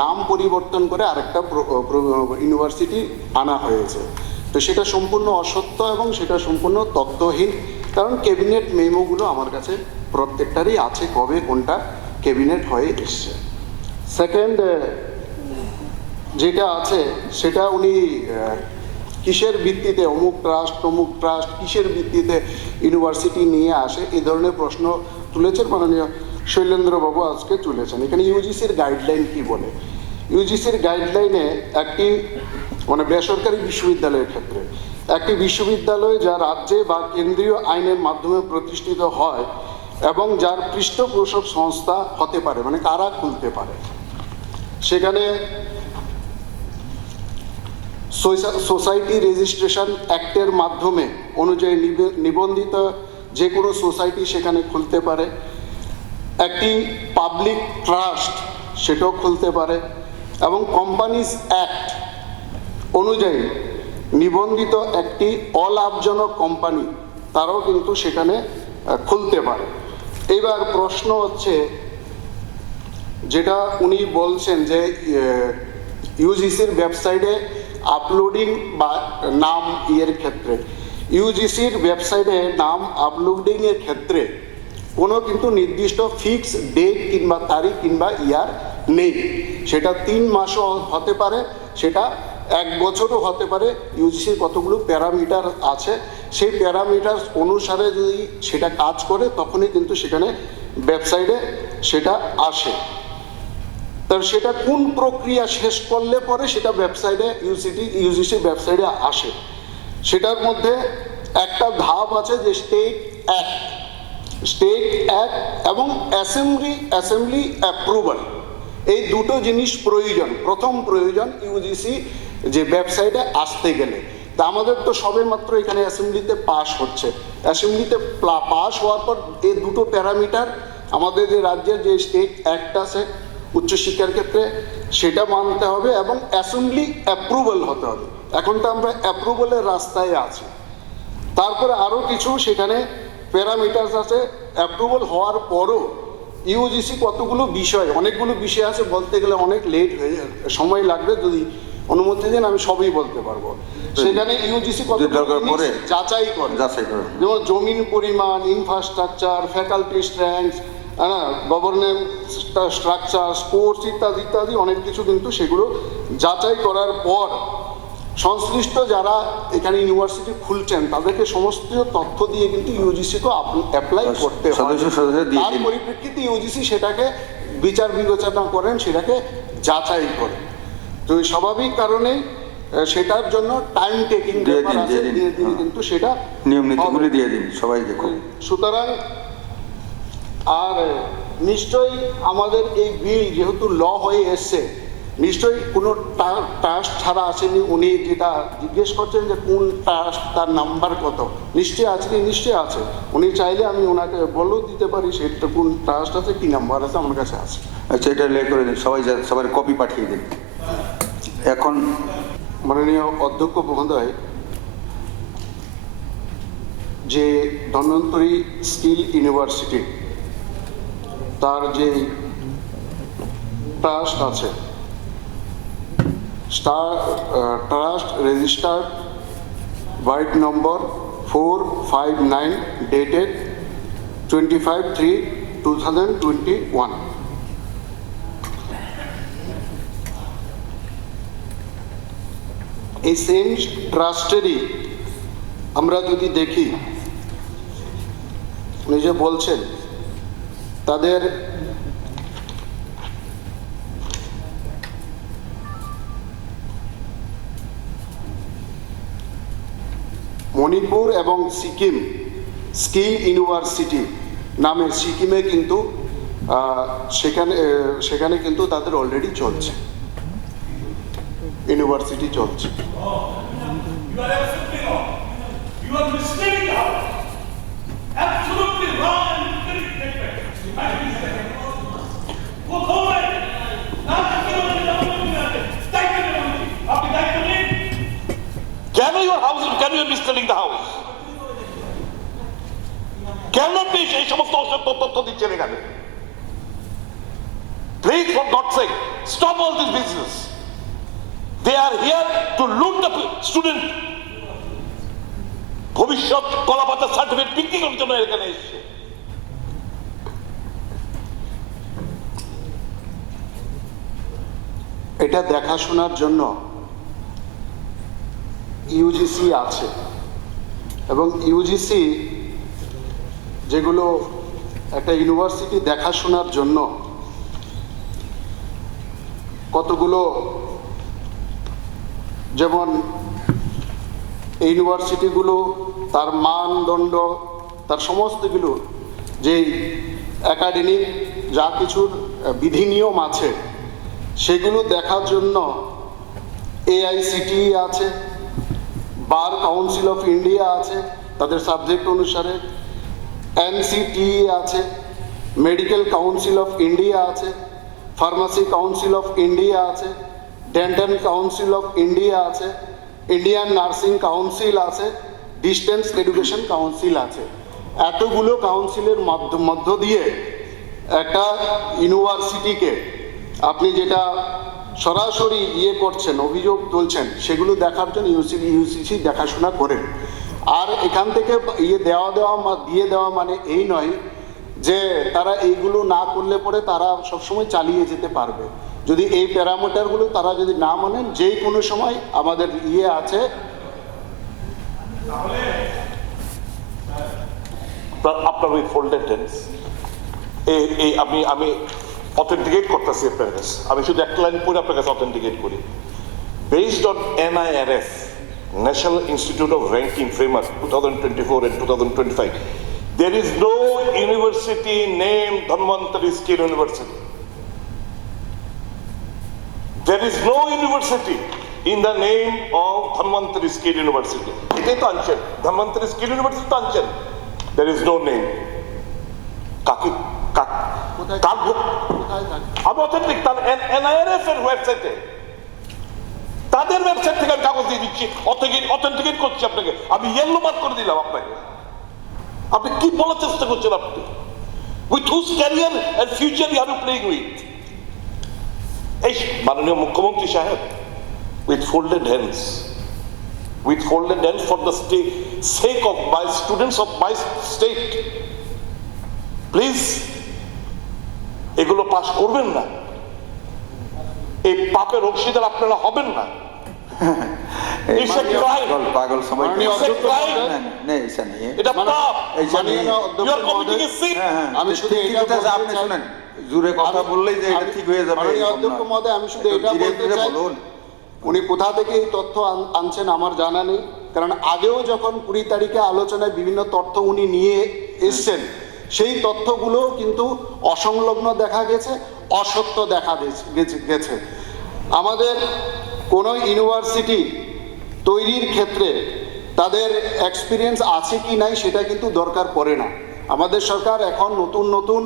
নাম পরিবর্তন করে আরেকটা ইউনিভার্সিটি আনা হয়েছে। তো সেটা সম্পূর্ণ অসত্য এবং সেটা সম্পূর্ণ তথ্যহীন, কারণ ক্যাবিনেট মেমোগুলো আমার কাছে প্রত্যেকটারই আছে, কবে কোনটা ক্যাবিনেট হয়ে এসছে। সেকেন্ড যেটা আছে সেটা উনি কিসের ভিত্তিতে অমুক ট্রাস্ট কিসের ভিত্তিতে ইউনিভার্সিটি নিয়ে আসে, এই ধরনের প্রশ্ন তুলেছেন মাননীয় শৈলেন্দ্রবাবু আজকে তুলেছেন। এখানে ইউজিসির গাইডলাইন কি বলে? ইউজিসির গাইডলাইনে একটি মানে বেসরকারি বিশ্ববিদ্যালয়ের ক্ষেত্রে একটি বিশ্ববিদ্যালয় যা রাজ্যে বা কেন্দ্রীয় আইনের মাধ্যমে প্রতিষ্ঠিত হয় এবং যার পৃষ্ঠপোষক সংস্থা হতে পারে, মানে কারা খুলতে পারে, সেখানে সোসাইটি রেজিস্ট্রেশন অ্যাক্টের মাধ্যমে অনুযায়ী নিবন্ধিত যে কোনো সোসাইটি সেখানে খুলতে পারে। একটি পাবলিক ট্রাস্ট সেটাও খুলতে পারে এবং কোম্পানিজ অ্যাক্ট অনুযায়ী নিবন্ধিত একটি অলাভজনক কোম্পানি তারাও কিন্তু সেখানে খুলতে পারে। এবার প্রশ্ন হচ্ছে, যেটা উনি বলছেন যে ইউজিসির ওয়েবসাইটে আপলোডিং বা নাম ইয়ের ক্ষেত্রে, ইউজিসির ওয়েবসাইটে নাম আপলোডিংয়ের ক্ষেত্রে কোনো কিন্তু নির্দিষ্ট ফিক্স ডেট কিংবা তারিখ কিংবা ইয়ার নেই। সেটা 3 মাসও হতে পারে, সেটা 1 বছরও হতে পারে। ইউজিসির কতগুলো প্যারামিটার আছে, সেই প্যারামিটার অনুসারে যদি সেটা কাজ করে তখনই কিন্তু সেখানে ওয়েবসাইটে সেটা আসে। তার সেটা কোন প্রক্রিয়া শেষ করলে পরে সেটা ওয়েবসাইটে ইউজিসি ওয়েবসাইটে আসে, সেটার মধ্যে একটা ধাপ আছে যে স্টেট অ্যাক্ট। স্টেট অ্যাক্ট এবং অ্যাসেম্বলি অ্যাপ্রুভাল, এই দুটো জিনিস প্রয়োজন। প্রথম প্রয়োজন ইউজিসি যে ওয়েবসাইটে আসতে গেলে, তা আমাদের তো সবে মাত্র এখানে অ্যাসেম্বলিতে পাস হচ্ছে। অ্যাসেম্বলিতে পাস হওয়ার পর এই দুটো প্যারামিটার আমাদের যে রাজ্যের যে স্টেট অ্যাক্ট আছে উচ্চশিক্ষার ক্ষেত্রে সেটা মানতে হবে এবং অ্যাসেম্বলি অ্যাপ্রুভাল হতে হবে। এখন তো আমরা অ্যাপ্রুভালের রাস্তায় আছি। তারপরে আরও কিছু সেখানে প্যারামিটার্স আছে। অ্যাপ্রুভাল হওয়ার পরও ইউজিসি কতগুলো বিষয়, অনেকগুলো বিষয় আছে, বলতে গেলে অনেক লেট হয়ে সময় লাগবে। যদি অনুমতি দেন আমি সবই বলতে পারবো। সেখানে ইউজিসি যাচাই করে, যেমন জমির পরিমাণ, infrastructure, faculty strength, governance structure, sports ইত্যাদি ইত্যাদি অনেক কিছু কিন্তু সেগুলো যাচাই করার পর সংশ্লিষ্ট যারা এখানে ইউনিভার্সিটি খুলছেন তাদেরকে সমস্ত তথ্য দিয়ে কিন্তু ইউজিসিকে অ্যাপ্লাই করতে হয়। তার পরিপ্রেক্ষিতে ইউজিসি সেটাকে বিচার বিবেচনা করেন, সেটাকে যাচাই করেন। তো স্বাভাবিক কারণেই সেটার জন্য টাইম টেকিং ব্যাপার আছে, ধীরে ধীরে কিন্তু সেটা নিয়ম নীতিগুলি দিয়ে দিন সবাই দেখুন। সুতরাং আর নিশ্চয়ই আমাদের এই বিল যেহেতু ল হয়ে এসছে, নিশ্চয়ই কোনো ট্রাস্ট ছাড়া আসেনি। উনি যেটা জিজ্ঞেস করছেন যে কোন ট্রাস্ট, তার নাম্বার কত, নিশ্চয়ই আছে কি? নিশ্চয়ই আছে। উনি চাইলে আমি ওনাকে বলেও দিতে পারি সেটা কোন ট্রাস্ট আছে, কি নাম্বার আছে, আমার কাছে আছে। আচ্ছা, এটা লে করে দিন, সবাই কপি পাঠিয়ে দিন। এখন মাননীয় অধ্যক্ষ মহোদয়, যে ধন্বন্তরী স্কিল ইউনিভার্সিটি তার যে ট্রাস্ট আছে, ট্রাস্ট রেজিস্টার্ড হোয়াইট নম্বর 459 ডেটেড 25/3/2021। এই সেম ট্রাস্টেরই আমরা যদি দেখি, উনি যে বলছেন তাদের মণিপুর এবং সিকিম স্কিল ইউনিভার্সিটি নামে সিকিমে কিন্তু সেখানে কিন্তু তাদের অলরেডি চলছে, ইউনিভার্সিটি চলছে। Can you be still in the house? কেন আপনি সেই সমস্ত তথ্য দিচ্ছেন এখানে? Please, for God's sake, stop all this business. They are here to loot the student. ভবিষ্যৎ কলাপাতার সার্টিফিকেট বিক্রি করার জন্য এখানে এসেছে। এটা দেখাশোনার জন্য ইউজিসি আছে এবং ইউজিসি যেগুলো একটা ইউনিভার্সিটি দেখাশোনার জন্য কতগুলো, যেমন এই ইউনিভার্সিটিগুলো তার মানদণ্ড, তার সমস্তগুলো যেই একাডেমিক যা কিছুর বিধিনিয়ম আছে সেগুলো দেখার জন্য AICTE আছে, বার কাউন্সিল অফ ইন্ডিয়া আছে তাদের সাবজেক্ট অনুসারে, NCTE আছে, মেডিকেল কাউন্সিল অফ ইন্ডিয়া আছে, ফার্মাসি কাউন্সিল অফ ইন্ডিয়া আছে, ডেন্টাল কাউন্সিল অফ ইন্ডিয়া আছে, ইন্ডিয়ান নার্সিং কাউন্সিল আছে, ডিস্টেন্স এডুকেশন কাউন্সিল আছে। এতগুলো কাউন্সিলের মধ্য দিয়ে একটা ইউনিভার্সিটিকে আপনি যেটা সরাসরি করছেন, অভিযোগ তুলছেন, সেগুলো দেখার জন্য ইউজিসি দেখাশোনা করেন। আর এখান থেকে দিয়ে দেওয়া মানে এই নয় যে তারা এইগুলো না করলে পরে তারা সবসময় চালিয়ে যেতে পারবে। যদি এই প্যারামিটারগুলো তারা যদি না মানেন, যে কোনো সময় আমাদের আছে। আপনার ওই ফোল্ডেড টেন্স আমি অথেন্টিকেট করতেছি আপনার কাছে। আমি শুধু একটা লাইন পড়ে আপনার কাছে অথেন্টিকেট করি। Based on NIRF, National Institute of Ranking Framework 2024 and 2025, There is no university named Dhanvantari Skill University. There is no university in the name of Dhanvantari Skill University. এটাই তো আনছেন, Dhanvantari Skill University তো আনছেন। There is no name. আমি authentic তার NIRF এর ওয়েবসাইটে, তাদের ওয়েবসাইট থেকে আমি কাগজ দিয়ে দিচ্ছি, অথেন্টিকেট করছি আপনাকে, আমি ইয়েলো মার্ক করে দিলাম আপনাকে। আপনি কি বলার চেষ্টা করছেন আপনি? With whose career and future you are playing with? এই মাননীয় মুখ্যমন্ত্রী সাহেব, with folded hands for the sake of my students of my state, please এগুলো পাস করবেন না। এই পাপের অংশীদার আপনারা হবেন না। It's a crime. পাগল সবাই It's a crime. এটা পাপ। You are committing a sin. আমি শুধু এটা আপনি শুনেন, জুড়ে কথা বললেই যে এটা ঠিক হয়ে যাবে। মাননীয় অধ্যক্ষ মহোদয়, আমি শুধু এটা বলতে চাই, উনি কোথা থেকে এই তথ্য আনছেন আমার জানা নেই, কারণ আগেও যখন 20 তারিখে আলোচনায় বিভিন্ন তথ্য উনি নিয়ে এসছেন, সেই তথ্যগুলো কিন্তু অসংলগ্ন দেখা গেছে, অসত্য দেখা গেছে। আমাদের কোনো ইউনিভার্সিটি তৈরির ক্ষেত্রে তাদের এক্সপিরিয়েন্স আছে কি নাই সেটা কিন্তু দরকার পড়ে না। আমাদের সরকার এখন নতুন নতুন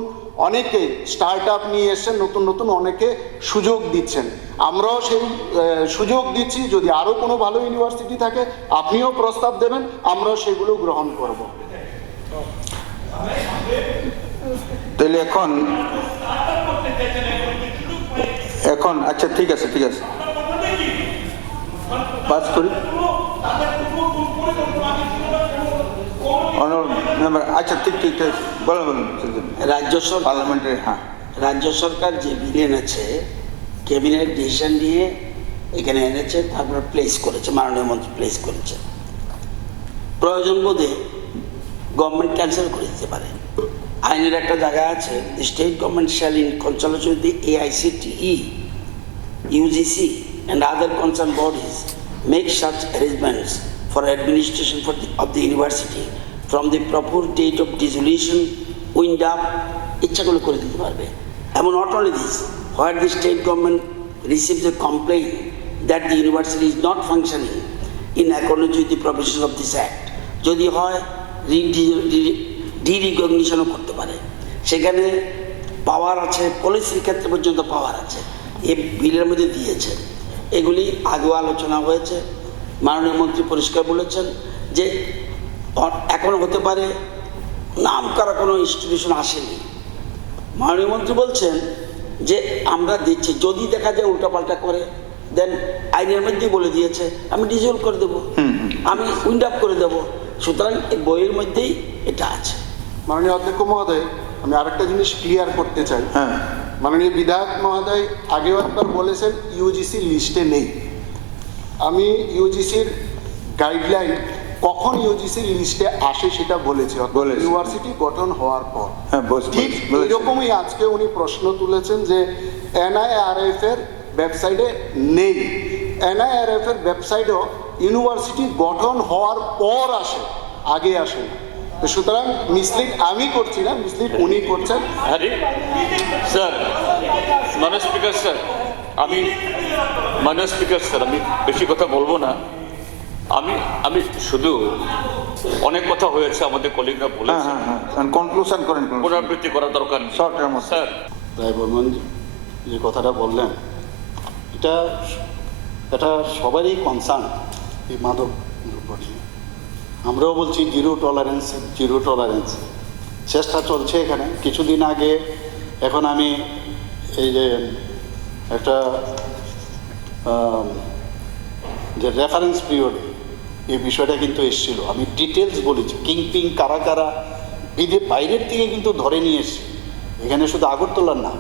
অনেকে স্টার্ট আপ নিয়ে এসছেন, নতুন নতুন অনেকে সুযোগ দিচ্ছেন, আমরাও সেই সুযোগ দিচ্ছি। যদি আরও কোনো ভালো ইউনিভার্সিটি থাকে আপনিও প্রস্তাব দেবেন, আমরাও সেগুলো গ্রহণ করব। তাহলে এখন আচ্ছা ঠিক আছে পাস করি। আচ্ছা ঠিক বলুন। রাজ্য সরকার পার্লামেন্টের, হ্যাঁ, রাজ্য সরকার যে বিল এনেছে, ক্যাবিনেট ডিসিশন নিয়ে এখানে এনেছে, তারপর প্লেস করেছে, মাননীয় মন্ত্রী প্লেস করেছে। প্রয়োজন বোধে গভর্নমেন্ট ক্যান্সেল করে দিতে পারে। আইনের একটা জায়গা আছে, the state government shall in consultation with the AICTE, UGC and other concerned bodies make such arrangements for administration of the university from the proposed date of dissolution, wind up, ইচ্ছাগুলো করে দিতে পারবে। এমন not only this, where the state government receives a complaint that the university is not functioning in accordance with the provisions of this act, যদি হয় ডিরিকগনিশনও করতে পারে। সেখানে পাওয়ার আছে, পলিসির ক্ষেত্রে পর্যন্ত পাওয়ার আছে, এই বিলের মধ্যে দিয়েছে। এগুলি আগেও আলোচনা হয়েছে, মাননীয় মন্ত্রী পরিষ্কার বলেছেন যে এখনও হতে পারে নাম করা কোনো ইনস্টিটিউশন আসেনি। মাননীয় মন্ত্রী বলছেন যে আমরা দিচ্ছি, যদি দেখা যায় উল্টাপাল্টা করে দেন আইনের মধ্যেই বলে দিয়েছে আমি ডিজলভ করে দেবো, আমি উইন্ড আপ করে দেবো। সুতরাং এই বইয়ের মধ্যেই এটা আছে। মাননীয় অধ্যক্ষ মহোদয়, আমি আরেকটা জিনিস ক্লিয়ার করতে চাই। মাননীয় বিধায়ক মহোদয় আগেও একবার বলেছেন ইউজিসি লিস্টে নেই। আমি ইউজিসির গাইডলাইন কখন ইউজিসি লিস্টে আসে সেটা বলেছি, ইউনিভার্সিটি গঠন হওয়ার পর। ঠিক এরকমই আজকে উনি প্রশ্ন তুলেছেন যে NIRF এর ওয়েবসাইটে নেই। NIRF এর ওয়েবসাইটেও ইউনিভার্সিটি গঠন হওয়ার পর আসে, আগে আসে না। তো সুতরাং মিসলিড আমি করছি না, মিসলিড উনি করছেন। স্যার, মাননীয় স্পিকার স্যার, আমি বেশি কথা বলবো না। আমি শুধু অনেক কথা হয়েছে, আমাদের কলিগরা বলেছে, কনক্লুশন করেন, পুনরাবৃত্তি করা দরকার নেই। স্যার, রায় বর্মন যে কথাটা বললেন, এটা সবারই কনসার্ন এই মাদক দ্রব্য নিয়ে। আমরাও বলছি জিরো টলারেন্স, চেষ্টা চলছে এখানে। কিছুদিন আগে এখন আমি এই যে একটা যে রেফারেন্স পিরিয়ডে এই বিষয়টা কিন্তু এসেছিল, আমি ডিটেলস বলেছি, কিংপিং কারা কারা বাইরের থেকে কিন্তু ধরে নিয়ে এসছি, এখানে শুধু আগরতলার না,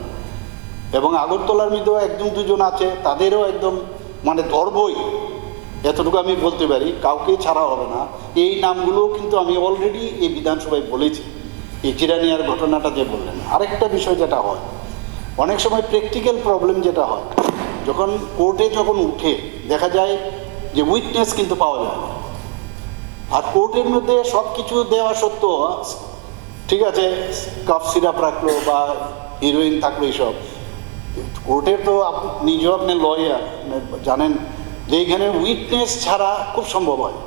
এবং আগরতলার মধ্যেও একজন দুজন আছে, তাদেরও একদম মানে ধরবই, এতটুকু আমি বলতে পারি, কাউকে ছাড়া হবে না। এই নামগুলোও কিন্তু আমি অলরেডি এই বিধানসভায় বলেছি। এই জিরানিয়ার ঘটনাটা যে বললেন, আরেকটা বিষয় যেটা হয়, অনেক সময় প্র্যাকটিক্যাল প্রবলেম যেটা হয়, যখন কোর্টে যখন উঠে দেখা যায় যে উইটনেস কিন্তু পাওয়া যায় না, আর কোর্টের মধ্যে সব কিছু দেওয়া সত্ত্বেও ঠিক আছে কাফ সিরাপ রাখলো বা হিরোইন থাকলো এইসব, কোর্টের তো নিজেও আপনি লয়ার জানেন যে এইখানে উইটনেস ছাড়া খুব সম্ভব হয়।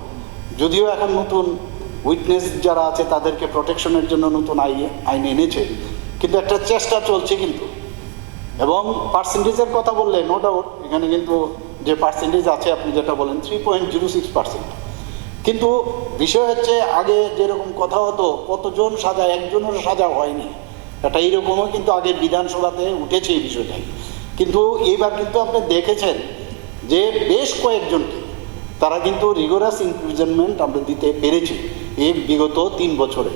যদিও এখন নতুন উইটনেস যারা আছে তাদেরকে প্রোটেকশনের জন্য নতুন আইন এনেছে, কিন্তু একটা চেষ্টা চলছে কিন্তু। এবং পার্সেন্টেজের কথা বললে নো ডাউট এখানে কিন্তু যে পার্সেন্টেজ আছে আপনি যেটা বলেন 3.06%, কিন্তু বিষয় হচ্ছে আগে যেরকম কথা হতো কতজন সাজা, একজনের সাজা হয়নি, এটা এইরকমও কিন্তু আগে বিধানসভাতে উঠেছে এই বিষয়টাই। কিন্তু এইবার কিন্তু আপনি দেখেছেন যে বেশ কয়েকজনকে তারা কিন্তু রিগোরাস ইমপ্রিজনমেন্ট আমরা দিতে পেরেছি এই বিগত 3 বছরে,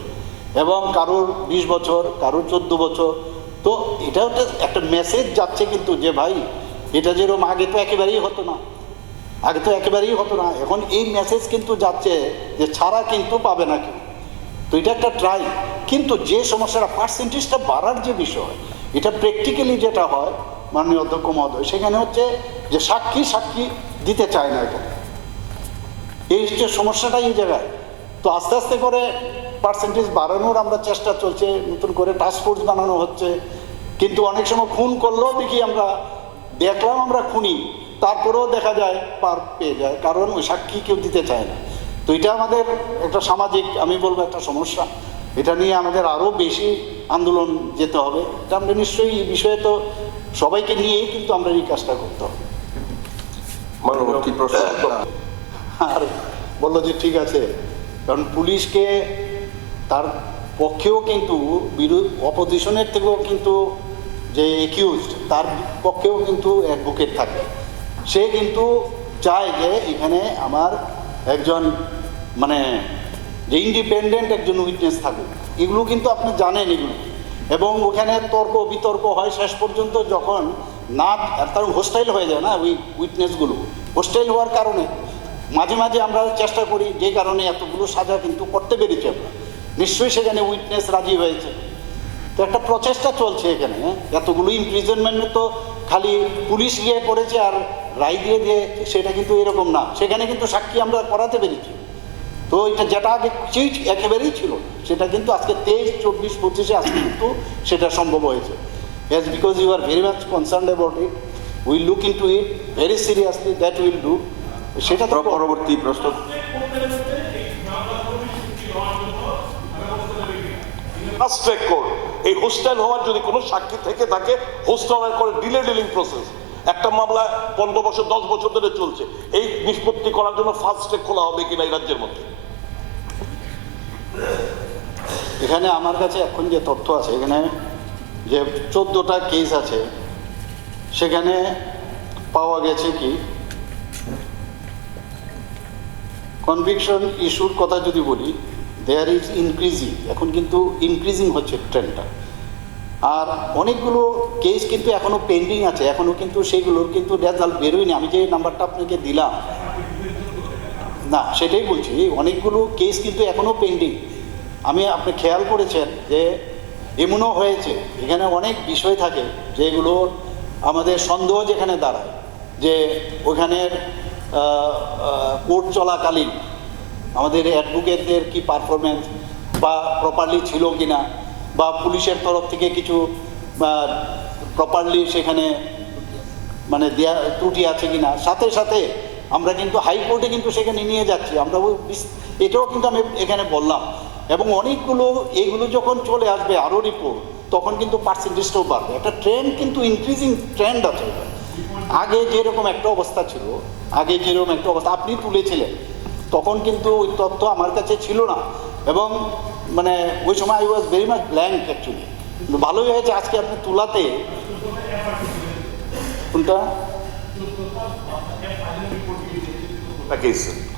এবং কারোর 20 বছর, কারোর 14 বছর। তো এটা একটা মেসেজ যাচ্ছে কিন্তু যে ভাই এটা যেরকম আগে তো একেবারেই হতো না, এখন এই মেসেজ কিন্তু যাচ্ছে যে ছাড়া কিন্তু পাবে না কেউ। তো এটা একটা ট্রাই, কিন্তু যে সমস্যাটা পার্সেন্টেজটা বাড়ার যে বিষয়, এটা প্র্যাকটিক্যালি যেটা হয় মাননীয় অধ্যক্ষ মহোদয়, সেখানে হচ্ছে যে সাক্ষী দিতে চায় না, এখানে এই হচ্ছে সমস্যাটাই এই জায়গায়। তো আস্তে আস্তে করে পার্সেন্টেজ বাড়ানোর আমরা চেষ্টা চলছে, নতুন করে টাস্কফোর্স বানানো হচ্ছে, কিন্তু অনেক সময় খুন করলেও দেখি আমরা খুনি, তারপরেও দেখা যায় পার পেয়ে যায়, কারণ ওই সাক্ষী কেউ দিতে চায় না। তো এটা আমাদের একটা সামাজিক, আমি বলবো একটা সমস্যা, এটা নিয়ে আমাদের আরও বেশি আন্দোলন যেতে হবে। এটা আমরা নিশ্চয়ই এই বিষয়ে তো সবাইকে নিয়েই কিন্তু আমরা এই কাজটা করতে হবে। পরবর্তী প্রশ্ন। আর বললো যে ঠিক আছে, কারণ পুলিশকে তার পক্ষেও কিন্তু অপোজিশনের থেকেও কিন্তু যে একিউজড তার পক্ষেও কিন্তু অ্যাডভোকেট থাকে, সে কিন্তু চায় যে এখানে আমার একজন মানে যে ইন্ডিপেন্ডেন্ট একজন উইটনেস থাকুক। এগুলো কিন্তু আপনি জানেন এগুলো, এবং ওখানে তর্ক বিতর্ক হয় শেষ পর্যন্ত যখন না তার হোস্টাইল হয়ে যায় না, ওই উইটনেসগুলো হোস্টাইল হওয়ার কারণে মাঝে মাঝে আমরা চেষ্টা করি, যে কারণে এতগুলো সাজা কিন্তু করতে পেরেছি আমরা। নিশ্চয়ই সেখানে উইটনেস রাজি হয়েছে, তো একটা প্রচেষ্টা চলছে এখানে। এতগুলো ইমপ্রিজনমেন্ট তো খালি পুলিশ গিয়ে করেছে আর রায় দিয়ে সেটা কিন্তু এরকম না, সেখানে কিন্তু সাক্ষী আমরা করাতে পেরেছি। তো এটা যেটা আগে একেবারেই ছিল সেটা কিন্তু আজকে 23, 24, 25 আজকে কিন্তু সেটা সম্ভব হয়েছে। Yes, because you are very much concerned about it, we look into it very seriously, that will do. সেটা তো পরবর্তী প্রশ্ন। ফাস্ট ট্র্যাক কোর্ট, এই হোস্টাইল হওয়ার যদি কোনো সাক্ষী থেকে থাকে, হোস্টাইল করে ডিলিং প্রসেস, একটা মামলা 15 বছর 10 বছর ধরে চলছে, এই নিষ্পত্তি করার জন্য ফাস্ট ট্র্যাক খোলা হবে কিনা এই রাজ্যের মধ্যে? এখানে আমার কাছে এখন যে তথ্য আছে, এখানে যে 14টা কেস আছে, সেখানে পাওয়া গেছে কি কনভিকশন ইস্যুর কথা যদি বলি, দেয়ার ইজ ইনক্রিজিং, এখন কিন্তু ইনক্রিজিং হচ্ছে ট্রেন্ডটা। আর অনেকগুলো কেস কিন্তু এখনও পেন্ডিং আছে, এখনও কিন্তু সেইগুলোর কিন্তু রেজাল্ট বেরোয়নি। আমি যে নাম্বারটা আপনাকে দিলাম না, সেটাই বলছি, অনেকগুলো কেস কিন্তু এখনও পেন্ডিং। আপনি খেয়াল করেছেন যে এমনও হয়েছে এখানে অনেক বিষয় থাকে যেগুলো আমাদের সন্দেহ যেখানে দাঁড়ায়, যে ওখানের কোর্ট চলাকালীন আমাদের অ্যাডভোকেটদের কি পারফরমেন্স বা প্রপারলি ছিল কি না, বা পুলিশের তরফ থেকে কিছু প্রপারলি সেখানে মানে দেয়া ত্রুটি আছে কি না। সাথে সাথে আমরা কিন্তু হাইকোর্টে কিন্তু সেখানে নিয়ে যাচ্ছি, আমরা এটাও কিন্তু আমি এখানে বললাম। এবং অনেকগুলো এইগুলো যখন চলে আসবে আরও রিপোর্ট, তখন কিন্তু পার্সেন্টেজটাও বাড়বে। একটা ট্রেন্ড কিন্তু ইনক্রিজিং ট্রেন্ড আছে। আগে যেরকম একটা অবস্থা ছিল, আপনি তুলেছিলেন, তখন কিন্তু ওই তথ্য আমার কাছে ছিল না, এবং মানে ওই সময় I was very much blank actually. ভালোই হয়েছে আজকে আপনি তুলাতে। কোনটা?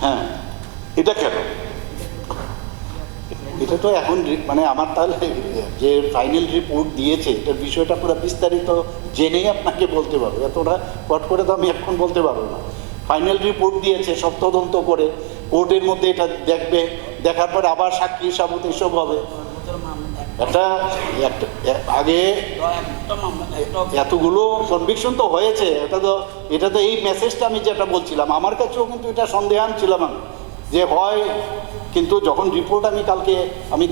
হ্যাঁ, এটা কেন? এটা তো এখন মানে আমার তাহলে যে ফাইনাল রিপোর্ট দিয়েছে এটার বিষয়টা পুরো বিস্তারিত জেনেই আপনাকে বলতে পারবো, এতটা পট করে তো আমি এখন বলতে পারবো না। ফাইনাল রিপোর্ট দিয়েছে, সব তদন্ত করে কোর্টের মধ্যে এটা দেখবে, দেখার পরে আবার সাক্ষী সাবুত এসব হবে। একটা আগে এতগুলো কনভিকশন তো হয়েছে, এটা তো এই মেসেজটা আমি যেটা বলছিলাম, আমার কাছেও কিন্তু এটা সন্দেহান ছিলাম আমি যে হয়, কিন্তু যখন রিপোর্ট আমি কালকে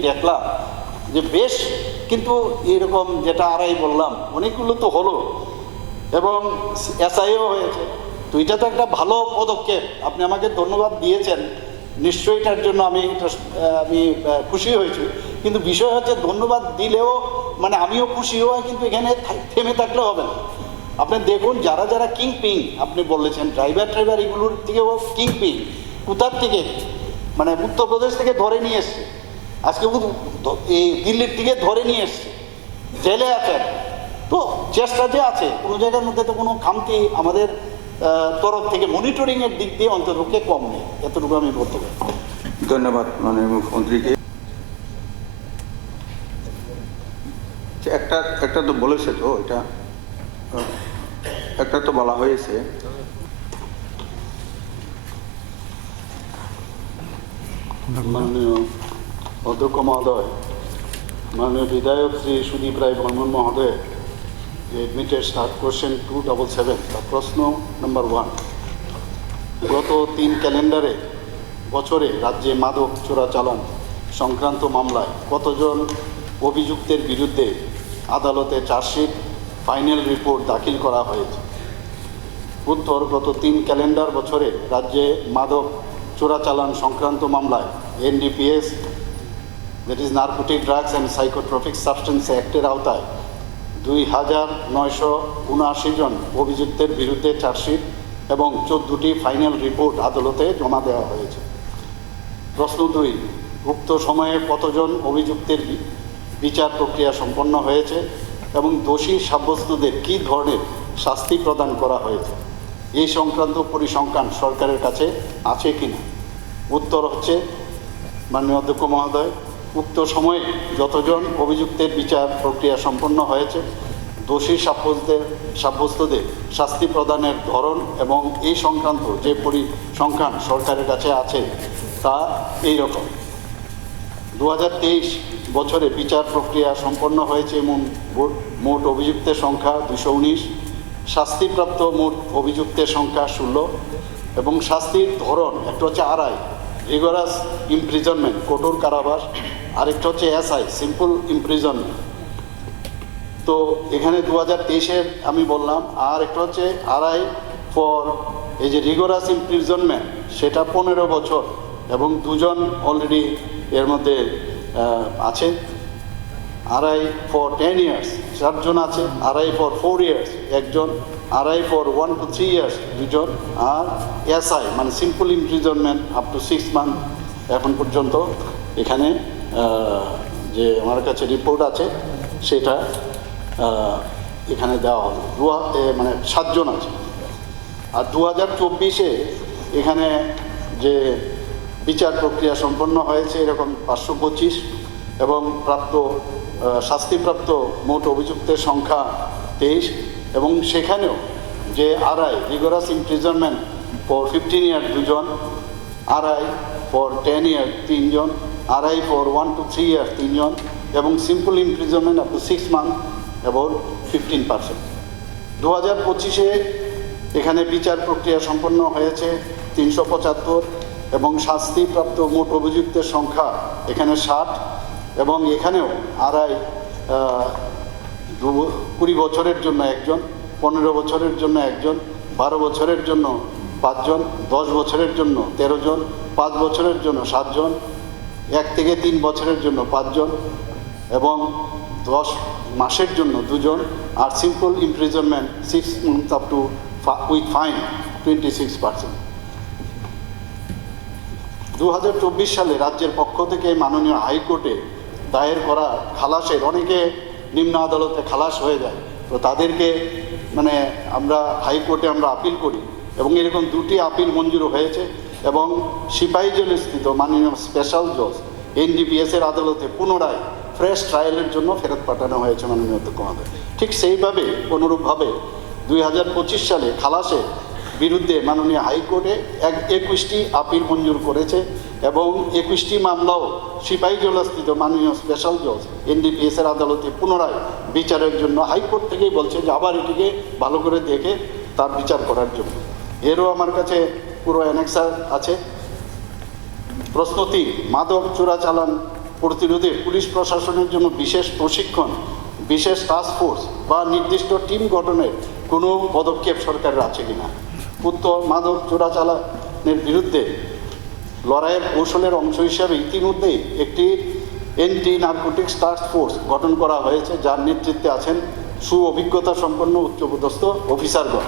দেখলাম যে বেশ, কিন্তু এরকম যেটা আড়াই বললাম অনেকগুলো তো হলো এবং এসআইও হয়েছে, তো এটা তো একটা ভালো পদক্ষেপ। আপনি আমাকে ধন্যবাদ দিয়েছেন, নিশ্চয়ই এটার জন্য আমি খুশি হয়েছি। কিন্তু বিষয় হচ্ছে ধন্যবাদ দিলেও মানে আমিও খুশি হওয়া, কিন্তু এখানে থেমে থাকলে হবে না। আপনি দেখুন যারা যারা কিং পিং আপনি বলেছেন, ড্রাইভার এগুলোর থেকেও কিং পিং কোথার থেকে, মানে উত্তরপ্রদেশ থেকে ধরে নিয়ে এসছে, আজকে এই দিল্লির থেকে ধরে নিয়ে এসছে, জেলে আছেন। তো চেষ্টা যে আছে, কোনো জায়গার মধ্যে তো কোনো খামতি আমাদের তরফ থেকে মনিটরিংয়ের দিক দিয়ে অন্ততপক্ষে কম নেই, এতটুকু আমি বলতে পারি। ধন্যবাদ মাননীয় মুখ্যমন্ত্রীকে। একটা তো বলেছে, তো এটা একটা তো বলা হয়েছে, মাননীয় অধ্যক্ষ মহোদয়, মাননীয় বিধায়ক শ্রী সুদীপ রায় বর্মন মহোদয় যে এডমিটেড স্টার্ট কোশ্চেন 277, তার প্রশ্ন নম্বর 1, গত 3 ক্যালেন্ডারে বছরে রাজ্যে মাদক চোরাচালান সংক্রান্ত মামলায় কতজন অভিযুক্তের বিরুদ্ধে আদালতে চার্জশিট ফাইনাল রিপোর্ট দাখিল করা হয়েছে? উত্তর, গত 3 ক্যালেন্ডার বছরে রাজ্যে মাদক চোরাচালান সংক্রান্ত মামলায় NDPS, that is narcotic drugs and psychotropic substance অ্যাক্টের আওতায় 2979 জন অভিযুক্তের বিরুদ্ধে চার্জশিট এবং 14টি ফাইনাল রিপোর্ট আদালতে জমা দেওয়া হয়েছে। প্রশ্ন 2, উক্ত সময়ে কতজন অভিযুক্তের বিচার প্রক্রিয়া সম্পন্ন হয়েছে এবং দোষী সাব্যস্তদের কী ধরনের শাস্তি প্রদান করা হয়েছে? এই সংক্রান্ত পরিসংখ্যান সরকারের কাছে আছে কিনা? উত্তর হচ্ছে, মাননীয় অধ্যক্ষ মহোদয়, উক্ত সময়ে যতজন অভিযুক্তের বিচার প্রক্রিয়া সম্পন্ন হয়েছে, দোষী সাব্যস্তদের শাস্তি প্রদানের ধরন এবং এই সংক্রান্ত যে পরিসংখ্যান সরকারের কাছে আছে তা এইরকম। 2023 বছরে বিচার প্রক্রিয়া সম্পন্ন হয়েছে মোট অভিযুক্তের সংখ্যা 219, শাস্তিপ্রাপ্ত মোট অভিযুক্তের সংখ্যা 16 এবং শাস্তির ধরন একটা হচ্ছে আড়াই, রিগরাস ইমপ্রিজনমেন্ট কঠোর কারাবাস, আরেকটা হচ্ছে SI সিম্পল ইমপ্রিজনমেন্ট। তো এখানে 2023-এর আমি বললাম, আর একটা হচ্ছে আড়াই ফর এই যে রিগরাস ইমপ্রিজনমেন্ট, সেটা 15 বছর এবং 2 জন অলরেডি এর মধ্যে আছে। আড়াই ফর 10 ইয়ার্স 4 জন আছে, আড়াই ফর 4 ইয়ার্স 1 জন, আড়াই ফর 1 to 3 ইয়ার্স 2 জন, আর SI মানে simple imprisonment up to 6 month এখন পর্যন্ত এখানে যে আমার কাছে রিপোর্ট আছে সেটা এখানে দেওয়া হলো, মানে 7 জন আছে। আর 2024-এ এখানে যে বিচার প্রক্রিয়া সম্পন্ন হয়েছে এরকম 525 এবং শাস্তিপ্রাপ্ত মোট অভিযুক্তের সংখ্যা 23 এবং সেখানেও যে আড়াই রিগরাস ইমপ্রিজনমেন্ট ফর 15 ইয়ার 2 জন, আড়াই ফর 10 ইয়ার 3 জন, আড়াই ফর 1 to 3 ইয়ার 3 জন এবং simple imprisonment up to 6 month about 15%। 2025-এ এখানে বিচার প্রক্রিয়া সম্পন্ন হয়েছে 375 এবং শাস্তিপ্রাপ্ত মোট অভিযুক্তের সংখ্যা এখানে 60 এবং এখানেও আড়াই 20 বছরের জন্য 1 জন, 15 বছরের জন্য 1 জন, 12 বছরের জন্য 5 জন, 10 বছরের জন্য 13 জন, 5 বছরের জন্য 7 জন, 1 থেকে 3 বছরের জন্য 5 জন এবং 10 মাসের জন্য 2 জন, আর simple imprisonment 6 months up to with fine 26%। 2024 সালে রাজ্যের পক্ষ থেকে মাননীয় হাইকোর্টে দায়ের করা খালাসের, অনেকে নিম্ন আদালতে খালাস হয়ে যায়, তো তাদেরকে মানে আমরা হাইকোর্টে আমরা আপিল করি এবং এরকম 2টি আপিল মঞ্জুর হয়েছে এবং সিপাহীজলে স্থিত মাননীয় স্পেশাল জজ NDPS-এর আদালতে পুনরায় ফ্রেশ ট্রায়ালের জন্য ফেরত পাঠানো হয়েছে মাননীয় অধ্যক্ষ মহোদয়। ঠিক সেইভাবে অনুরূপভাবে 2025 সালে খালাসের বিরুদ্ধে মাননীয় হাইকোর্টে 21টি আপিল মঞ্জুর করেছে এবং 21টি মামলাও সিপাহীজলাস্থিত মাননীয় স্পেশাল জজ NDPS-এর আদালতে পুনরায় বিচারের জন্য হাইকোর্ট থেকেই বলছে যে আবার এটিকে ভালো করে দেখে তার বিচার করার জন্য। এরও আমার কাছে পুরো অ্যানেক্সার আছে। প্রশ্ন 3, মাদক চোরাচালান প্রতিরোধে পুলিশ প্রশাসনের জন্য বিশেষ প্রশিক্ষণ, বিশেষ টাস্ক ফোর্স বা নির্দিষ্ট টিম গঠনের কোনো পদক্ষেপ সরকারের আছে কিনা? উত্তর, মাদক চোরাচালানের বিরুদ্ধে লড়াইয়ের কৌশলের অংশ হিসাবে ইতিমধ্যেই একটি এন্টি নার্কোটিক্স টাস্ক ফোর্স গঠন করা হয়েছে, যার নেতৃত্বে আছেন সুঅভিজ্ঞতা সম্পন্ন উচ্চপদস্থ অফিসারগণ।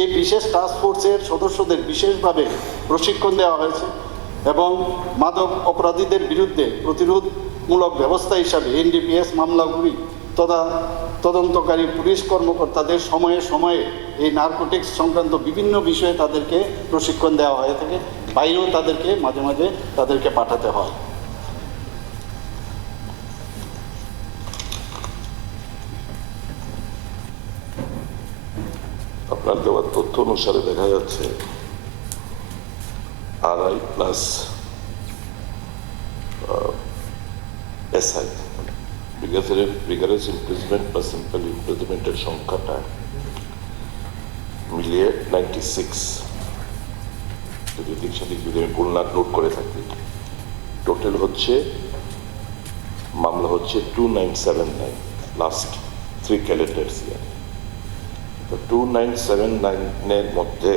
এই বিশেষ টাস্ক ফোর্সের সদস্যদের বিশেষভাবে প্রশিক্ষণ দেওয়া হয়েছে এবং মাদক অপরাধীদের বিরুদ্ধে প্রতিরোধমূলক ব্যবস্থা হিসাবে এনডিপিএস মামলাগুলি তদন্তকারী পুলিশ কর্মকর্তাদের সময়ে সময়ে এই নার্কোটিক্স সংক্রান্ত বিভিন্ন বিষয়ে তাদেরকে প্রশিক্ষণ দেওয়া হয়ে থাকে। বাইরেও তাদেরকে মাঝে মাঝে তাদেরকে পাঠাতে হয়। আপনার দেওয়ার তথ্য অনুসারে দেখা যাচ্ছে RI plus SI rigorous imprisonment বা সিম্পল ইমপ্রিজমেন্টের সংখ্যাটা মিলিয়ে 96। যদি দিক সাদিক যদি আমি ভুল না নোট করে থাকি, টোটাল হচ্ছে মামলা হচ্ছে 2979 লাস্ট 3 ক্যালেন্ডার্স ইয়ার। তো 2979-এর মধ্যে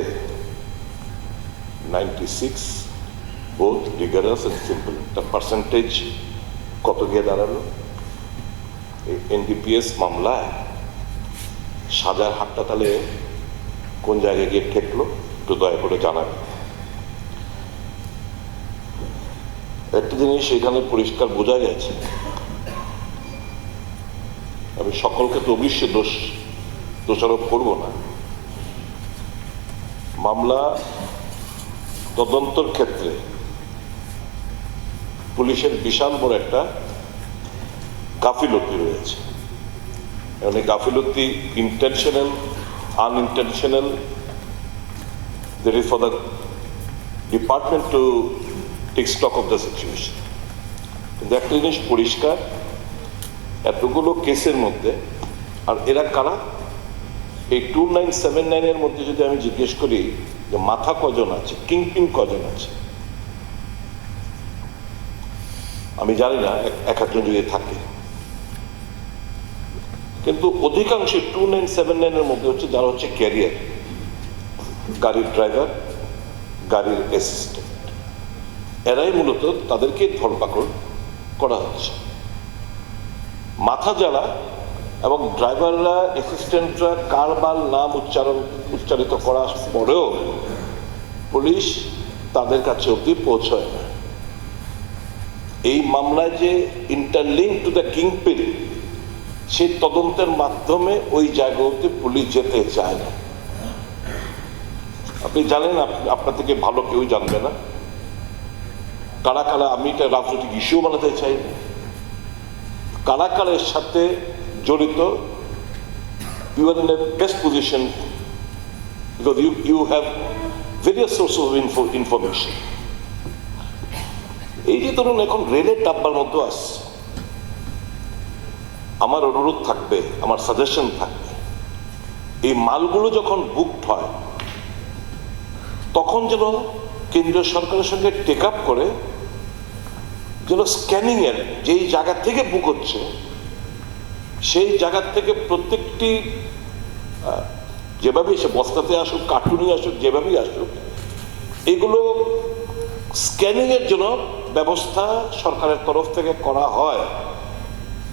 96 বোথ রিগারাস এন্ড সিম্পল, একটা পার্সেন্টেজ কত গিয়ে দাঁড়ালো? এই এনডিপিএস মামলায় সাজার হাতটা তাহলে কোন জায়গায় গিয়ে ঠেকলো একটু দয়া করে জানাবেন। একটা জিনিস এখানে পরিষ্কার বোঝা গেছে, আমি সকলকে তো অবশ্যই দোষারোপ করব না। মামলা তদন্তর ক্ষেত্রে পুলিশের বিশাল বড় একটা গাফিলতি রয়েছে। মানে গাফিলতি intentional, unintentional, that is for the department to take stock of the situation. কিন্তু একটা জিনিস পরিষ্কার, এতগুলো কেসের মধ্যে আর এরা কারা? এই 2979-এর মধ্যে যদি আমি জিজ্ঞেস করি যে মাথা কজন আছে, কিংপিন কজন আছে, আমি জানি না, এক একজন যদি থাকে, কিন্তু অধিকাংশ 2979-এর মধ্যে হচ্ছে যারা হচ্ছে ক্যারিয়ার, গাড়ির ড্রাইভার, গাড়ির অ্যাসিস্ট্যান্ট, এরাই মূলত তাদেরকে ধরপাকড় করা হচ্ছে। মাথা যারা এবং ড্রাইভাররা, অ্যাসিস্ট্যান্টরা কারবার নাম উচ্চারিত করার পরেও পুলিশ তাদের কাছে অবধি পৌঁছায় না। এই মামলায় যে ইন্টারলিঙ্ক টু দ্য কিংপিন, সেই তদন্তের মাধ্যমে ওই জায়গাতে পুলিশ যেতে চায় না। আপনি জানেন, আপনার থেকে ভালো কেউ জানবে না কারা কারা। আমি এটা রাজনৈতিক ইস্যু বানাতে চাই না। কারা কারের সাথে জড়িত, you are in a best position because you have various sources of information. এই যে ধরুন এখন রেলের ডাব্বার মতো আসছে, আমার অনুরোধ থাকবে, আমার সাজেশন থাকবে, এই মালগুলো যখন বুকড হয় তখন যেন কেন্দ্রীয় সরকারের সঙ্গে টেক আপ করে যেন স্ক্যানিং এর যেই জায়গা থেকে বুক হচ্ছে সেই জায়গা থেকে প্রত্যেকটি যেভাবেই সে বস্তাতে আসুক, কার্টুনে আসুক, যেভাবেই আসুক, এগুলো স্ক্যানিং এর জন্য ব্যবস্থা সরকারের তরফ থেকে করা হয়।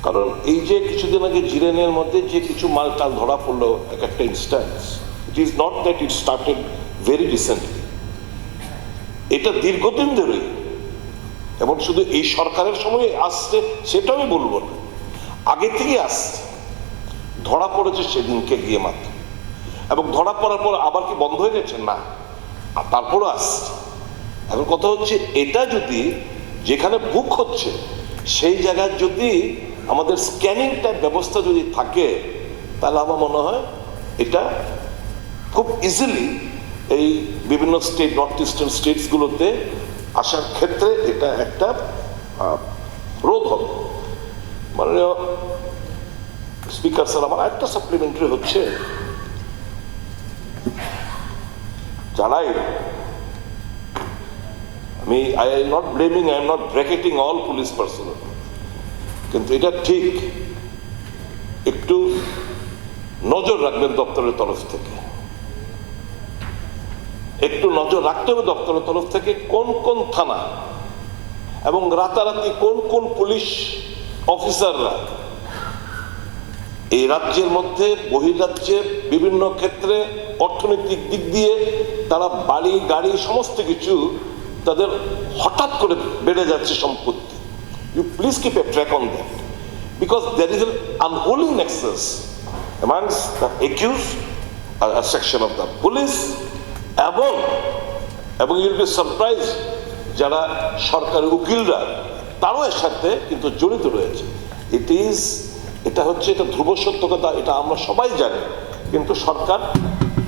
কারণ এই যে কিছুদিন আগে জিরেনের মধ্যে যে কিছু মাল টাল ধরা পড়লো, একটা instance, it is not that it started very recently, এটা দীর্ঘদিন ধরেই, এবং শুধু এই সরকারের সময় আসছে সেটাও আমি বলবো না, আগে থেকে আসছে। ধরা পড়েছে সেদিনকে গিয়ে মাত্র, এবং ধরা পড়ার পর আবার কি বন্ধ হয়ে গেছে? না, তারপরও আসছে। এখন কথা হচ্ছে, এটা যদি যেখানে বুক হচ্ছে সেই জায়গায় যদি আমাদের স্ক্যানিং টাইপ ব্যবস্থা যদি থাকে, তাহলে আমার মনে হয় এটা খুব ইজিলি এই বিভিন্ন স্টেট, নর্থ ইস্টার্ন স্টেটসগুলোতে আসার ক্ষেত্রে এটা একটা রোধ হবে। মাননীয় স্পিকার স্যার, আমার একটা সাপ্লিমেন্টারি হচ্ছে, যারাই, আমি I am not blaming, I am not bracketing all police personnel, কিন্তু এটা ঠিক একটু নজর রাখবেন দপ্তরের তরফ থেকে, একটু নজর রাখতে হবে দপ্তরের তরফ থেকে কোন কোন থানা এবং রাতারাতি কোন কোন পুলিশ অফিসাররা এই রাজ্যের মধ্যে বহির্রাজ্যে বিভিন্ন ক্ষেত্রে অর্থনৈতিক দিক দিয়ে তারা বাড়ি গাড়ি সমস্ত কিছু তাদের হঠাৎ করে বেড়ে যাচ্ছে সম্পত্তি। You please keep a track on that because there is an unholy nexus amongst the accused, a section of the police, এবং ইউল বি সারপ্রাইজ যারা সরকারি উকিলরা তারও এর সাথে কিন্তু জড়িত রয়েছে। এটা হচ্ছে এটা ধ্রুব সত্য কথা, এটা আমরা সবাই জানি, কিন্তু সরকার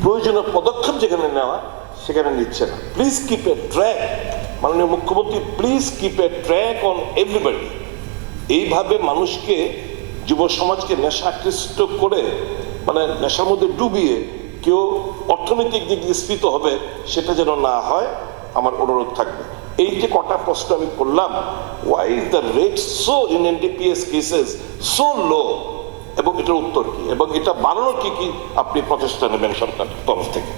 প্রয়োজনীয় পদক্ষেপ যেখানে নেওয়া সেখানে নিচ্ছে না। প্লিজ কিপ এ ট্র্যাক, মাননীয় মুখ্যমন্ত্রী, please keep a track on everybody. এইভাবে মানুষকে, যুব সমাজকে নেশাকৃষ্ট করে মানে নেশার মধ্যে ডুবিয়ে কেউ অর্থনৈতিক দিক দিয়ে স্ফীত হবে সেটা যেন না হয়, আমার অনুরোধ থাকবে। এই যে কটা প্রশ্ন আমি করলাম, why is the rate so in NDPS cases so low, এবং এটার উত্তর কি, এবং এটা বাড়ানোর কি কি আপনি প্রচেষ্টা নেবেন সরকার তরফ থেকে?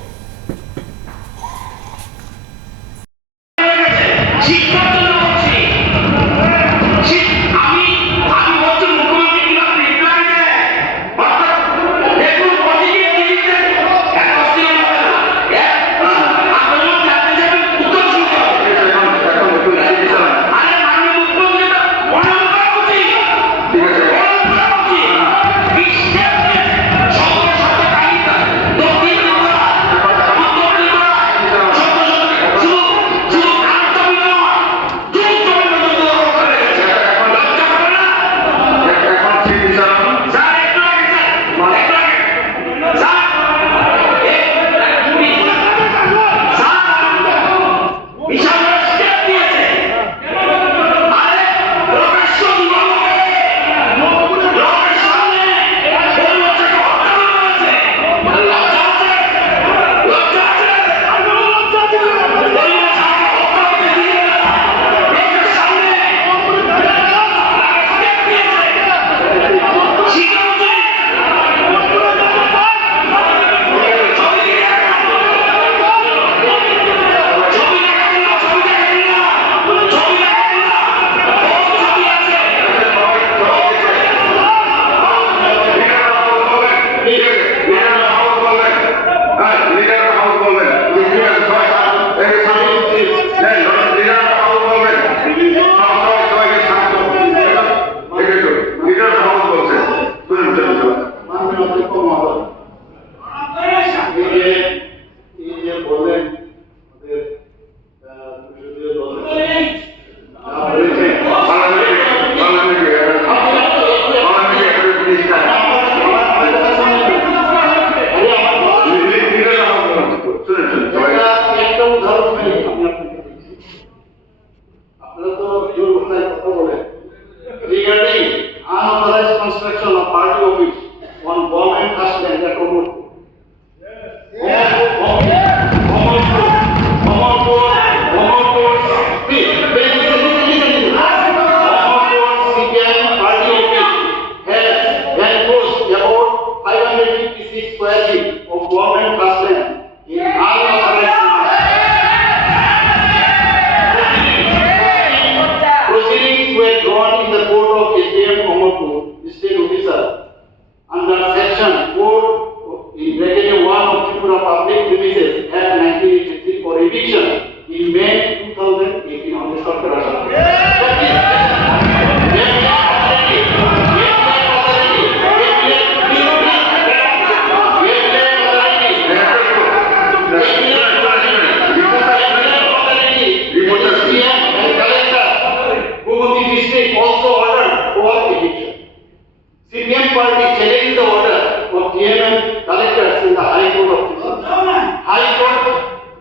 High Court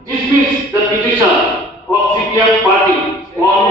dismissed the petition of CPM party on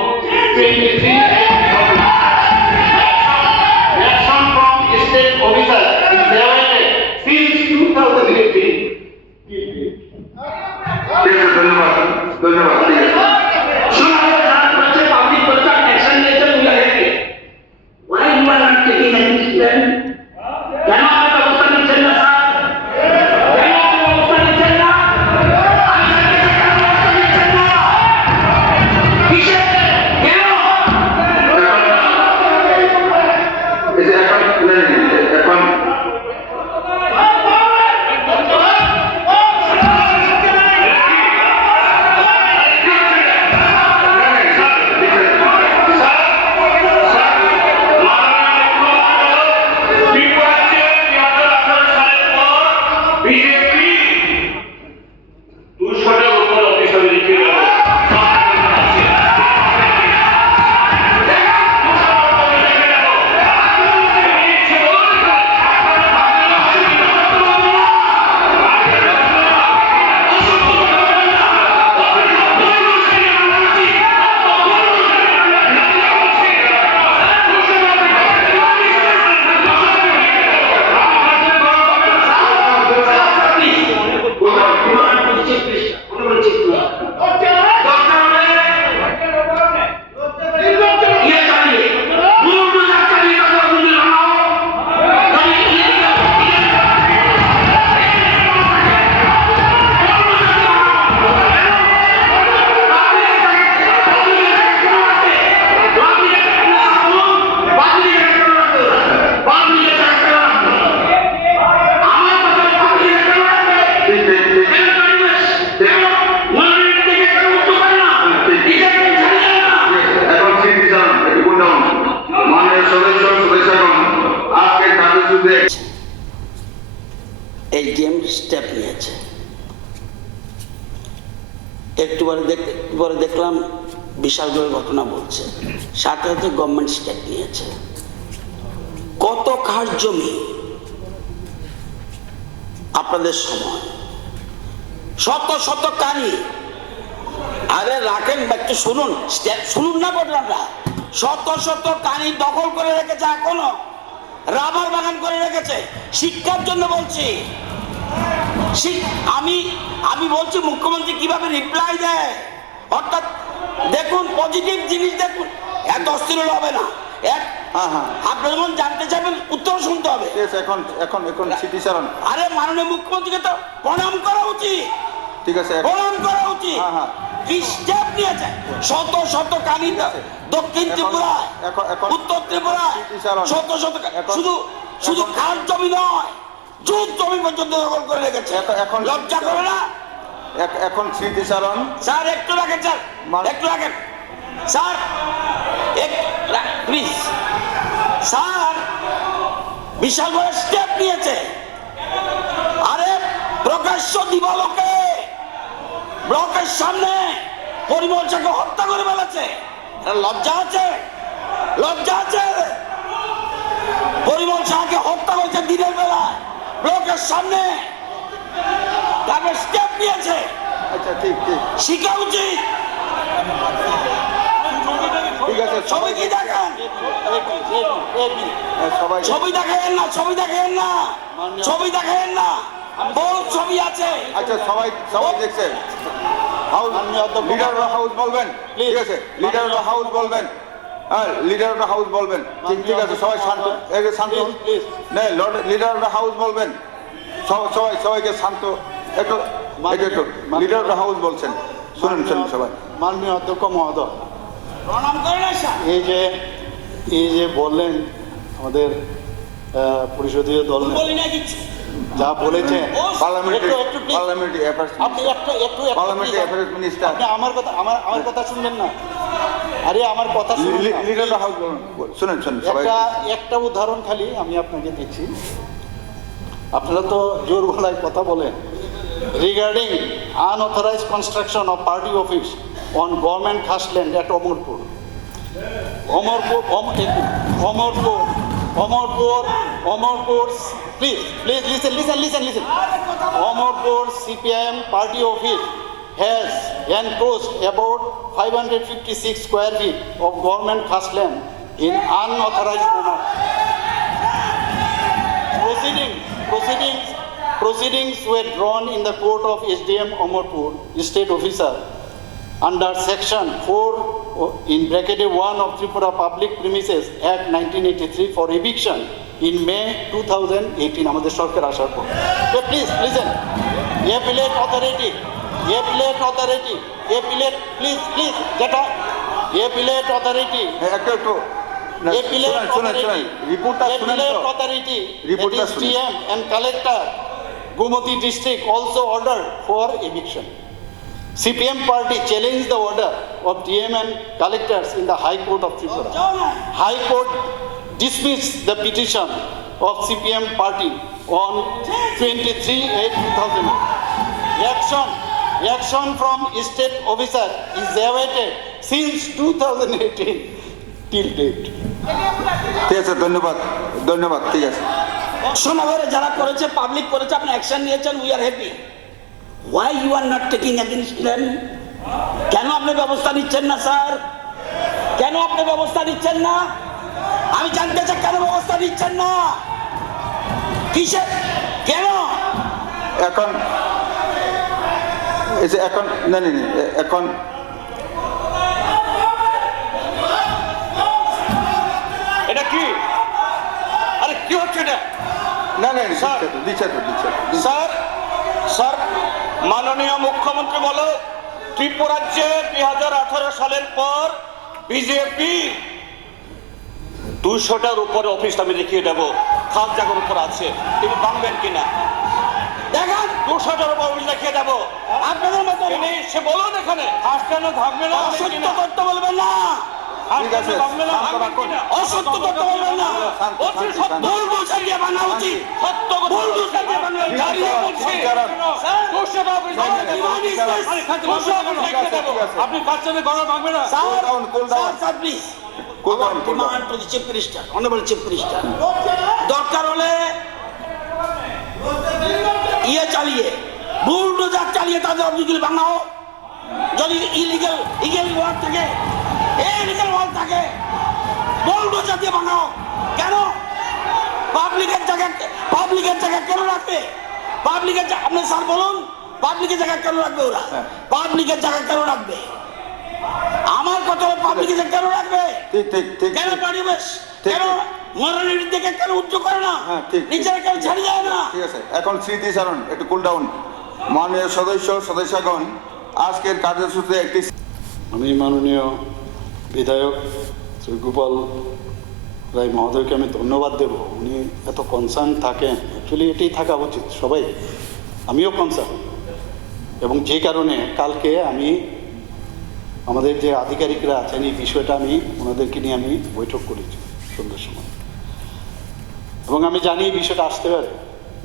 SDM step নিয়েছে। একটু পরে দেখলাম বিশালগড়ের ঘটনা বলছে, সাথে সাথে গভর্নমেন্ট স্টেপ নিয়েছে। কত খাস জমি আপনাদের সময়, শত শত কানি, আরে রাখেন একটু শুনুন, শুনুন না ঘটনাটা। শত শত কানি দখল করে রেখেছে, এখনো রাবার বাগান করে রেখেছে। শিক্ষার জন্য বলছি, আমি বলছি মুখ্যমন্ত্রী কিভাবে রিপ্লাই দেয়। অর্থাৎ দেখুন, পজিটিভ জিনিস দেখুন, এত অস্থির হবে না। আপনি যখন জানতে চাইবেন উত্তর শুনতে হবে। এখন স্মৃতিচারণ। আরে মাননীয় মুখ্যমন্ত্রীকে তো প্রণাম করা উচিত, ঠিক আছে, প্রণাম করা উচিত। কি স্টেপ নিয়েছে, শত শত কানি দক্ষিণ ত্রিপুরায়, উত্তর ত্রিপুরায়, শত শত, শুধু খাস জমি নয়, জুট জমি পর্যন্ত দখল করে রেখেছে। এখন লজ্জা করে না? এখন স্মৃতিচারণ। স্যার একটু রাখেন, স্যার একটু রাখেন, স্যার প্লিজ। স্যার বিশাল বড় স্টেপ নিয়েছে। আরে প্রকাশ্য দিবালোকে ব্লকের সামনে পরিমল শাহকে হত্যা করে ফেলেছে। লজ্জা আছে? লজ্জা আছে? পরিমল শাহকে হত্যা করেছে দিনের বেলায় ব্লকের সামনে, তাকে স্টেপ নিয়েছে। আচ্ছা, ঠিক ঠিক, শিখা উচিত। ঠিক আছে। ছবি কি দেখেন? সবাই ছবি দেখেন না, ছবি দেখেন না, ছবি দেখেন না, বহু ছবি আছে। আচ্ছা, সবাই দেখছে। লিডার অফ দ্য হাউস বলবেন, ঠিক আছে, লিডার অফ দ্য হাউস বলবেন, হ্যাঁ, লিডার অফ দ্য হাউস বলবেন, ঠিক আছে। সবাই শান্ত, শান্ত, লিডার অফ দ্য হাউস বলবেন, সবাইকে শান্ত, একটু লিডার অফ দ্য হাউস বলছেন, শুনুন সবাই। মাননীয় অধ্যক্ষ মহোদয়, প্রণাম করেন। এই যে বললেন আমাদের পরিষদীয় দল যা বলেছেন, আপনি আমার কথা শুনবেন না? আরে আমার কথা একটা উদাহরণ খালি আমি আপনাকে দিচ্ছি। আপনারা তো জোর গলায় কথা বলেন। Regarding unauthorised construction of party office on government khas land at Amarpur, please listen. Omorpur CPIM party office has encroached about 556 square feet of government khas land in unauthorized manner. Proceedings were drawn in the court of SDM Omorpur, state officer, under section 4 in bracket 1 of Tripura Public Premises Act 1983 for eviction in May 2018. আমাদের সরকার আসার পর। Please listen. Appellate authority. Please. যেটা appellate authority. একটু Appellate authority. SDM and collector Gumati district also ordered for eviction. CPM party challenged the order of DM and collectors in the High Court of Tripura. High Court dismissed the petition of CPM party on 23/8/2000. Action from state officer is awaited since 2018 till date. ঠিক আছে, ধন্যবাদ, ঠিক আছে। সোনাগরে যারা করেছে, public করেছে, আপনি action নিয়েছেন, we are happy. Why you are not taking against them? কেন আপনি ব্যবস্থা নিচ্ছেন না স্যার? কেন আপনি ব্যবস্থা নিচ্ছেন না? আমি জানতে চাই কেন ব্যবস্থা নিচ্ছেন না? কিসে কেন? এখন এটা কি? আরে কি হচ্ছে এটা? স্যার মাননীয় মুখ্যমন্ত্রী বলো, ত্রিপুরাজ্যে 2018 সালের পর বিজেপি 200টার উপরে অফিস আমি দেখিয়ে দেবো খাস জায়গার উপর আছে, তিনি ভাঙবেন কিনা দেখেন। 200টার উপর অফিস দেখিয়ে দেবো। আপনাদের মতো সে বলুন এখানে কেন ভাঙবে না, অসত্য তথ্য বলবেন না, অসত্য তথ্য বলবেন না, ভুল বুঝে দিয়ে বানা উচিত, সত্য ভুল বুঝে দিয়ে বানা আপনি কাস্টমে গণনা ভাঙবে না। দরকার হলে ইয়ে চালিয়ে বুলডোজার চালিয়ে তাদের অফিসগুলি ভাঙাও। যদি ইলিগাল ওয়াল থাকে, ইলিগাল ওয়াল থাকে, বুলডোজার দিয়ে ভাঙাও। কেন পাবলিকের জায়গা কেন রাখবে? আপনি স্যার বলুন, পাবলিকের জায়গা কেন রাখবে ওরা? পাবলিকের জায়গা কেন রাখবে? আমার কথা পাবলিকের জায়গা কেন রাখবে? কেন পরিবেশ, কেন মরণের দিকে কেন উচ্চ করে না? নিজেরা কেন ছাড়ি যায় না? ঠিক আছে, এখন স্মৃতিচারণ, একটু কুল ডাউন। মাননীয় সদস্যগণ, আজকের কার্যসূচিতে একটি আমি মাননীয় বিধায়ক শ্রী গোপাল রায় মহোদয়কে আমি ধন্যবাদ দেব। উনি এত কনসার্ন থাকেন, অ্যাকচুয়ালি এটাই থাকা উচিত সবাই, আমিও কনসার্ন। এবং যে কারণে কালকে আমি আমাদের যে আধিকারিকরা আছেন এই বিষয়টা আমি ওনাদেরকে নিয়ে আমি বৈঠক করেছি সন্ধ্যার সময়, এবং আমি জানি এই বিষয়টা আসতে পারে।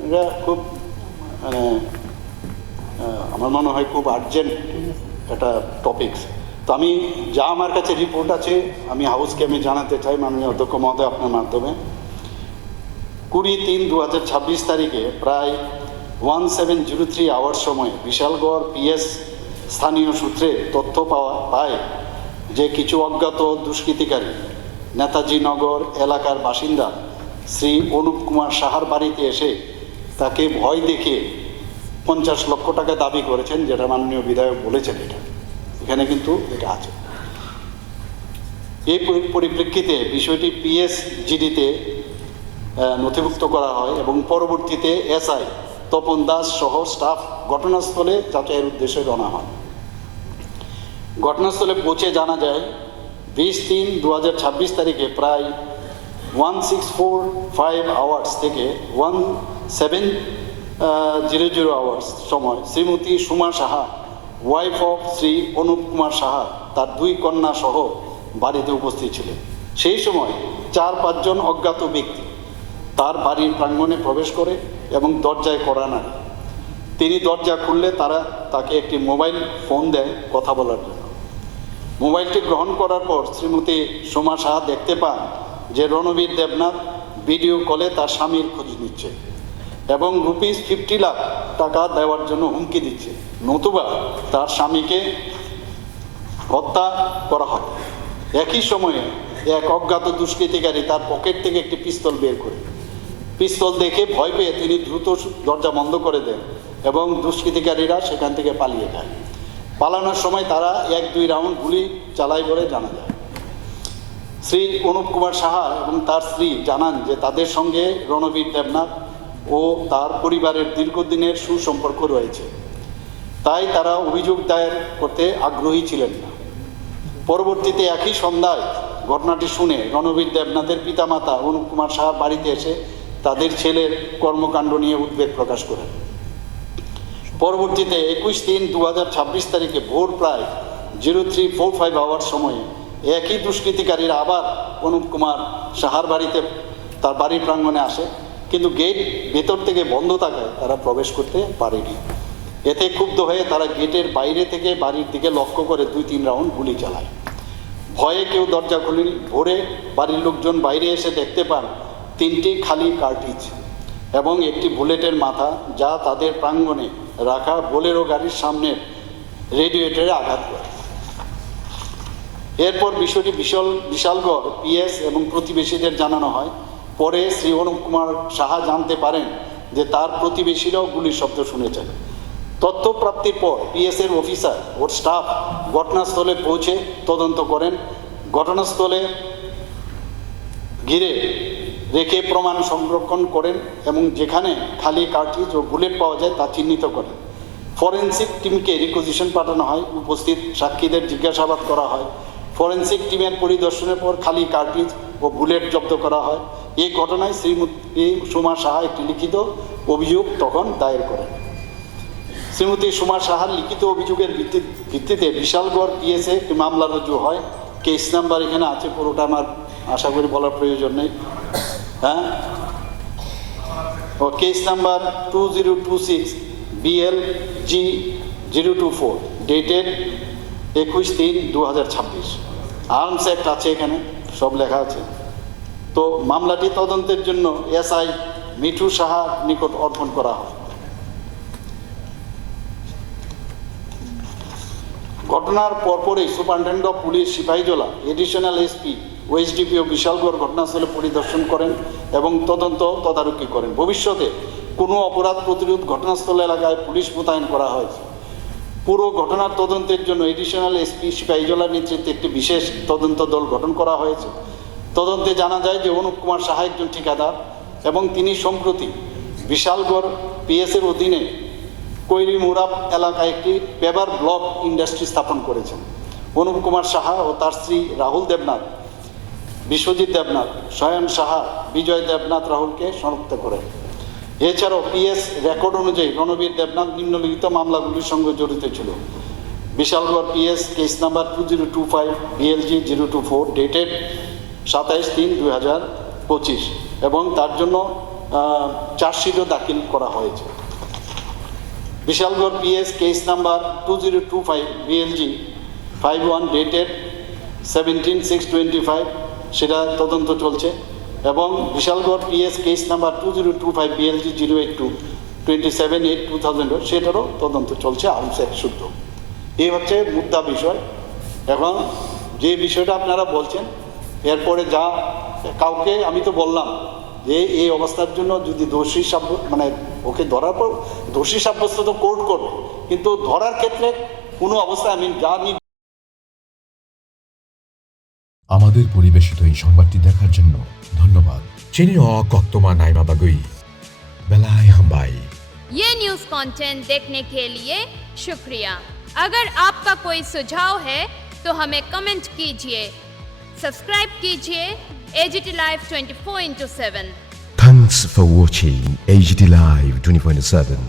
এটা খুব মানে আমার মনে হয় খুব আর্জেন্ট একটা টপিকস। তো আমি যা আমার কাছে রিপোর্ট আছে আমি হাউসকে আমি জানাতে চাই মাননীয় অধ্যক্ষ মহোদয় আপনার মাধ্যমে। 20/3/2026 তারিখে প্রায় 1703 আওয়ার সময় বিশালগড় পিএস স্থানীয় সূত্রে তথ্য পায় যে কিছু অজ্ঞাত দুষ্কৃতিকারী নেতাজি নগর এলাকার বাসিন্দা শ্রী অনুপ কুমার সাহার বাড়িতে এসে তাকে ভয় দেখে 50 লক্ষ টাকা দাবি করেছেন, যেটা মাননীয় বিধায়ক বলেছেন। এখানে কিন্তু এটা আছে। এই পরিপ্রেক্ষিতে বিষয়টি পিএসজিডিতে নথিভুক্ত করা হয় এবং পরবর্তীতে এসআই তপন দাস সহ স্টাফ ঘটনাস্থলে যাচাইয়ের উদ্দেশ্যে রওনা হয়। ঘটনাস্থলে পৌঁছে জানা যায় 20/3/2026 তারিখে প্রায় 1645 আওয়ার্স থেকে 1700 আওয়ার্স সময় শ্রীমতী সুমা সাহা, ওয়াইফ অফ শ্রী অনুপ কুমার সাহা, তার 2 কন্যা সহ বাড়িতে উপস্থিত ছিলেন। সেই সময় 4-5 জন অজ্ঞাত ব্যক্তি তার বাড়ির প্রাঙ্গণে প্রবেশ করে এবং দরজায় কড়া নাড়ে। তিনি দরজা খুললে তারা তাকে একটি মোবাইল ফোন দেয় কথা বলার জন্য। মোবাইলটি গ্রহণ করার পর শ্রীমতী সোমা সাহা দেখতে পান যে রণবীর দেবনাথ ভিডিও কলে তার স্বামীর খোঁজ নিচ্ছে এবং ₹50 লাখ টাকা দেওয়ার জন্য হুমকি দিচ্ছে, নতুবা তার স্বামীকে হত্যা করা হয়। একই সময়ে এক অজ্ঞাত দুষ্কৃতিকারী তার পকেট থেকে একটি পিস্তল বের করে পিস্তল দেখে ভয় পেয়ে তিনি দ্রুত দরজা বন্ধ করে দেন এবং দুষ্কৃতিকারীরা সেখান থেকে পালিয়ে যায়। পালানোর সময় তারা 1-2 রাউন্ড গুলি চালায় বলে জানা যায়। শ্রী অনুপ কুমার সাহা এবং তার স্ত্রী জানান যে তাদের সঙ্গে রণবীর দেবনাথ ও তার পরিবারের দীর্ঘদিনের সুসম্পর্ক রয়েছে, তাই তারা অভিযোগ দায়ের করতে আগ্রহী ছিলেন না। পরবর্তীতে একই সন্ধ্যায় ঘটনাটি শুনে রণবীর দেবনাথের পিতামাতা অনুপ কুমার সাহার বাড়িতে এসে তাদের ছেলের কর্মকাণ্ড নিয়ে উদ্বেগ প্রকাশ করেন। পরবর্তীতে 21/3/2026 তারিখে ভোর প্রায় 0345 আওয়ার সময়ে একই দুষ্কৃতিকারীরা আবার অনুপ কুমার সাহার বাড়িতে তার বাড়ির প্রাঙ্গণে আসে, কিন্তু গেট ভেতর থেকে বন্ধ থাকায় তারা প্রবেশ করতে পারেনি। এতে ক্ষুব্ধ হয়ে তারা গেটের বাইরে থেকে বাড়ির দিকে লক্ষ্য করে 2-3 রাউন্ড গুলি চালায়। ভয়ে কেউ দরজা খুলেনি। ভোরে বাড়ির লোকজন বাইরে এসে দেখতে পান 3টি খালি কার্টিজ এবং একটি বুলেটের মাথা, যা তাদের প্রাঙ্গণে রাখা বোলেরো গাড়ির সামনের রেডিয়েটরে আঘাত করে। এরপর বিষয়টি বিশালগড় পিএস এবং প্রতিবেশীদের জানানো হয়। পরে শ্রী অনুপ কুমার সাহা জানতে পারেন যে তার প্রতিবেশীরাও গুলির শব্দ শুনেছেন। তথ্য প্রাপ্তির পর পিএসের অফিসার ও স্টাফ ঘটনাস্থলে পৌঁছে তদন্ত করেন। ঘটনাস্থলে ঘিরে রেখে প্রমাণ সংরক্ষণ করেন এবং যেখানে খালি কার্ট্রিজ ও বুলেট পাওয়া যায় তা চিহ্নিত করেন। ফরেন্সিক টিমকে রিকুইজিশন পাঠানো হয়। উপস্থিত সাক্ষীদের জিজ্ঞাসাবাদ করা হয়। ফরেন্সিক টিমের পরিদর্শনের পর খালি কার্ট্রিজ ও বুলেট জব্দ করা হয়। এই ঘটনায় শ্রীমতী সুমা সাহা একটি লিখিত অভিযোগ তখন দায়ের করেন। শ্রীমতী সুমা সাহার লিখিত অভিযোগের ভিত্তিতে বিশালগড় পিএসে একটি মামলা রুজু হয়। কেস নাম্বার এখানে আছে, পুরোটা আমার আশা করি বলার প্রয়োজন নেই। হ্যাঁ, ও case number 2026 BLG 024 dated 21/3/2026। Arms Act আছে, এখানে সব লেখা আছে। তো মামলাটি তদন্তের জন্য SI মিঠু সাহার নিকট অর্পণ করা হয়। ঘটনার পরপরই superintendent of police Sepahijala, additional SP ও SDPO বিশালগড় ঘটনাস্থলে পরিদর্শন করেন এবং তদারকি করেন। ভবিষ্যতে কোনো অপরাধ প্রতিরোধ ঘটনাস্থল এলাকায় পুলিশ মোতায়েন করা হয়েছে। পুরো ঘটনার তদন্তের জন্য এডিশনাল SP সিপাহীজলার নেতৃত্বে একটি বিশেষ তদন্ত দল গঠন করা হয়েছে। তদন্তে জানা যায় যে অনুপ কুমার সাহা একজন ঠিকাদার এবং তিনি সম্প্রতি বিশালগড় PS-এর অধীনে কৈরি মুরাব এলাকায় একটি পেপার ব্লক ইন্ডাস্ট্রি স্থাপন করেছেন। অনুপ কুমার সাহা ও তার স্ত্রী রাহুল দেবনাথ, বিশ্বজিৎ দেবনাথ, শয়ন সাহা, বিজয় দেবনাথ রাহুলকে শনাক্ত করেন। এছাড়াও PS রেকর্ড অনুযায়ী রণবীর দেবনাথ নিম্নলিখিত মামলাগুলির সঙ্গে জড়িত ছিল। Bishalgarh PS case number 2025 BLG 024 dated 27/3/2025 এবং তার জন্য চার্জশিটও দাখিল করা হয়েছে। Bishalgarh PS case number 2025 BLG 51 dated 17/6/25 সেটা তদন্ত চলছে এবং Bishalgarh PS case number 2025 BLG 082 27/8/2000 সেটারও তদন্ত চলছে আর্মস অ্যাক্ট শুদ্ধ। এই হচ্ছে মুদ্রা বিষয়। এখন যে বিষয়টা আপনারা বলছেন, এরপরে যা কাউকে আমি তো বললাম যে এই অবস্থার জন্য যদি দোষী মানে ওকে ধরার পর দোষী সাব্যস্ত তো কোর্ট করবে, কিন্তু ধরার ক্ষেত্রে কোনো অবস্থায় আমি যা আমাদের পরিবেশিত এই সংবাদটি দেখার জন্য ধন্যবাদ। চিনিও কক্তমা নাইমা বাগুই বেলায় হাম্বাই। ये न्यूज़ कंटेंट देखने के लिए शुक्रिया। अगर आपका कोई सुझाव है तो हमें कमेंट कीजिए, सब्सक्राइब कीजिए AGT Live 24/7। Thanks for watching AGT Live 24/7.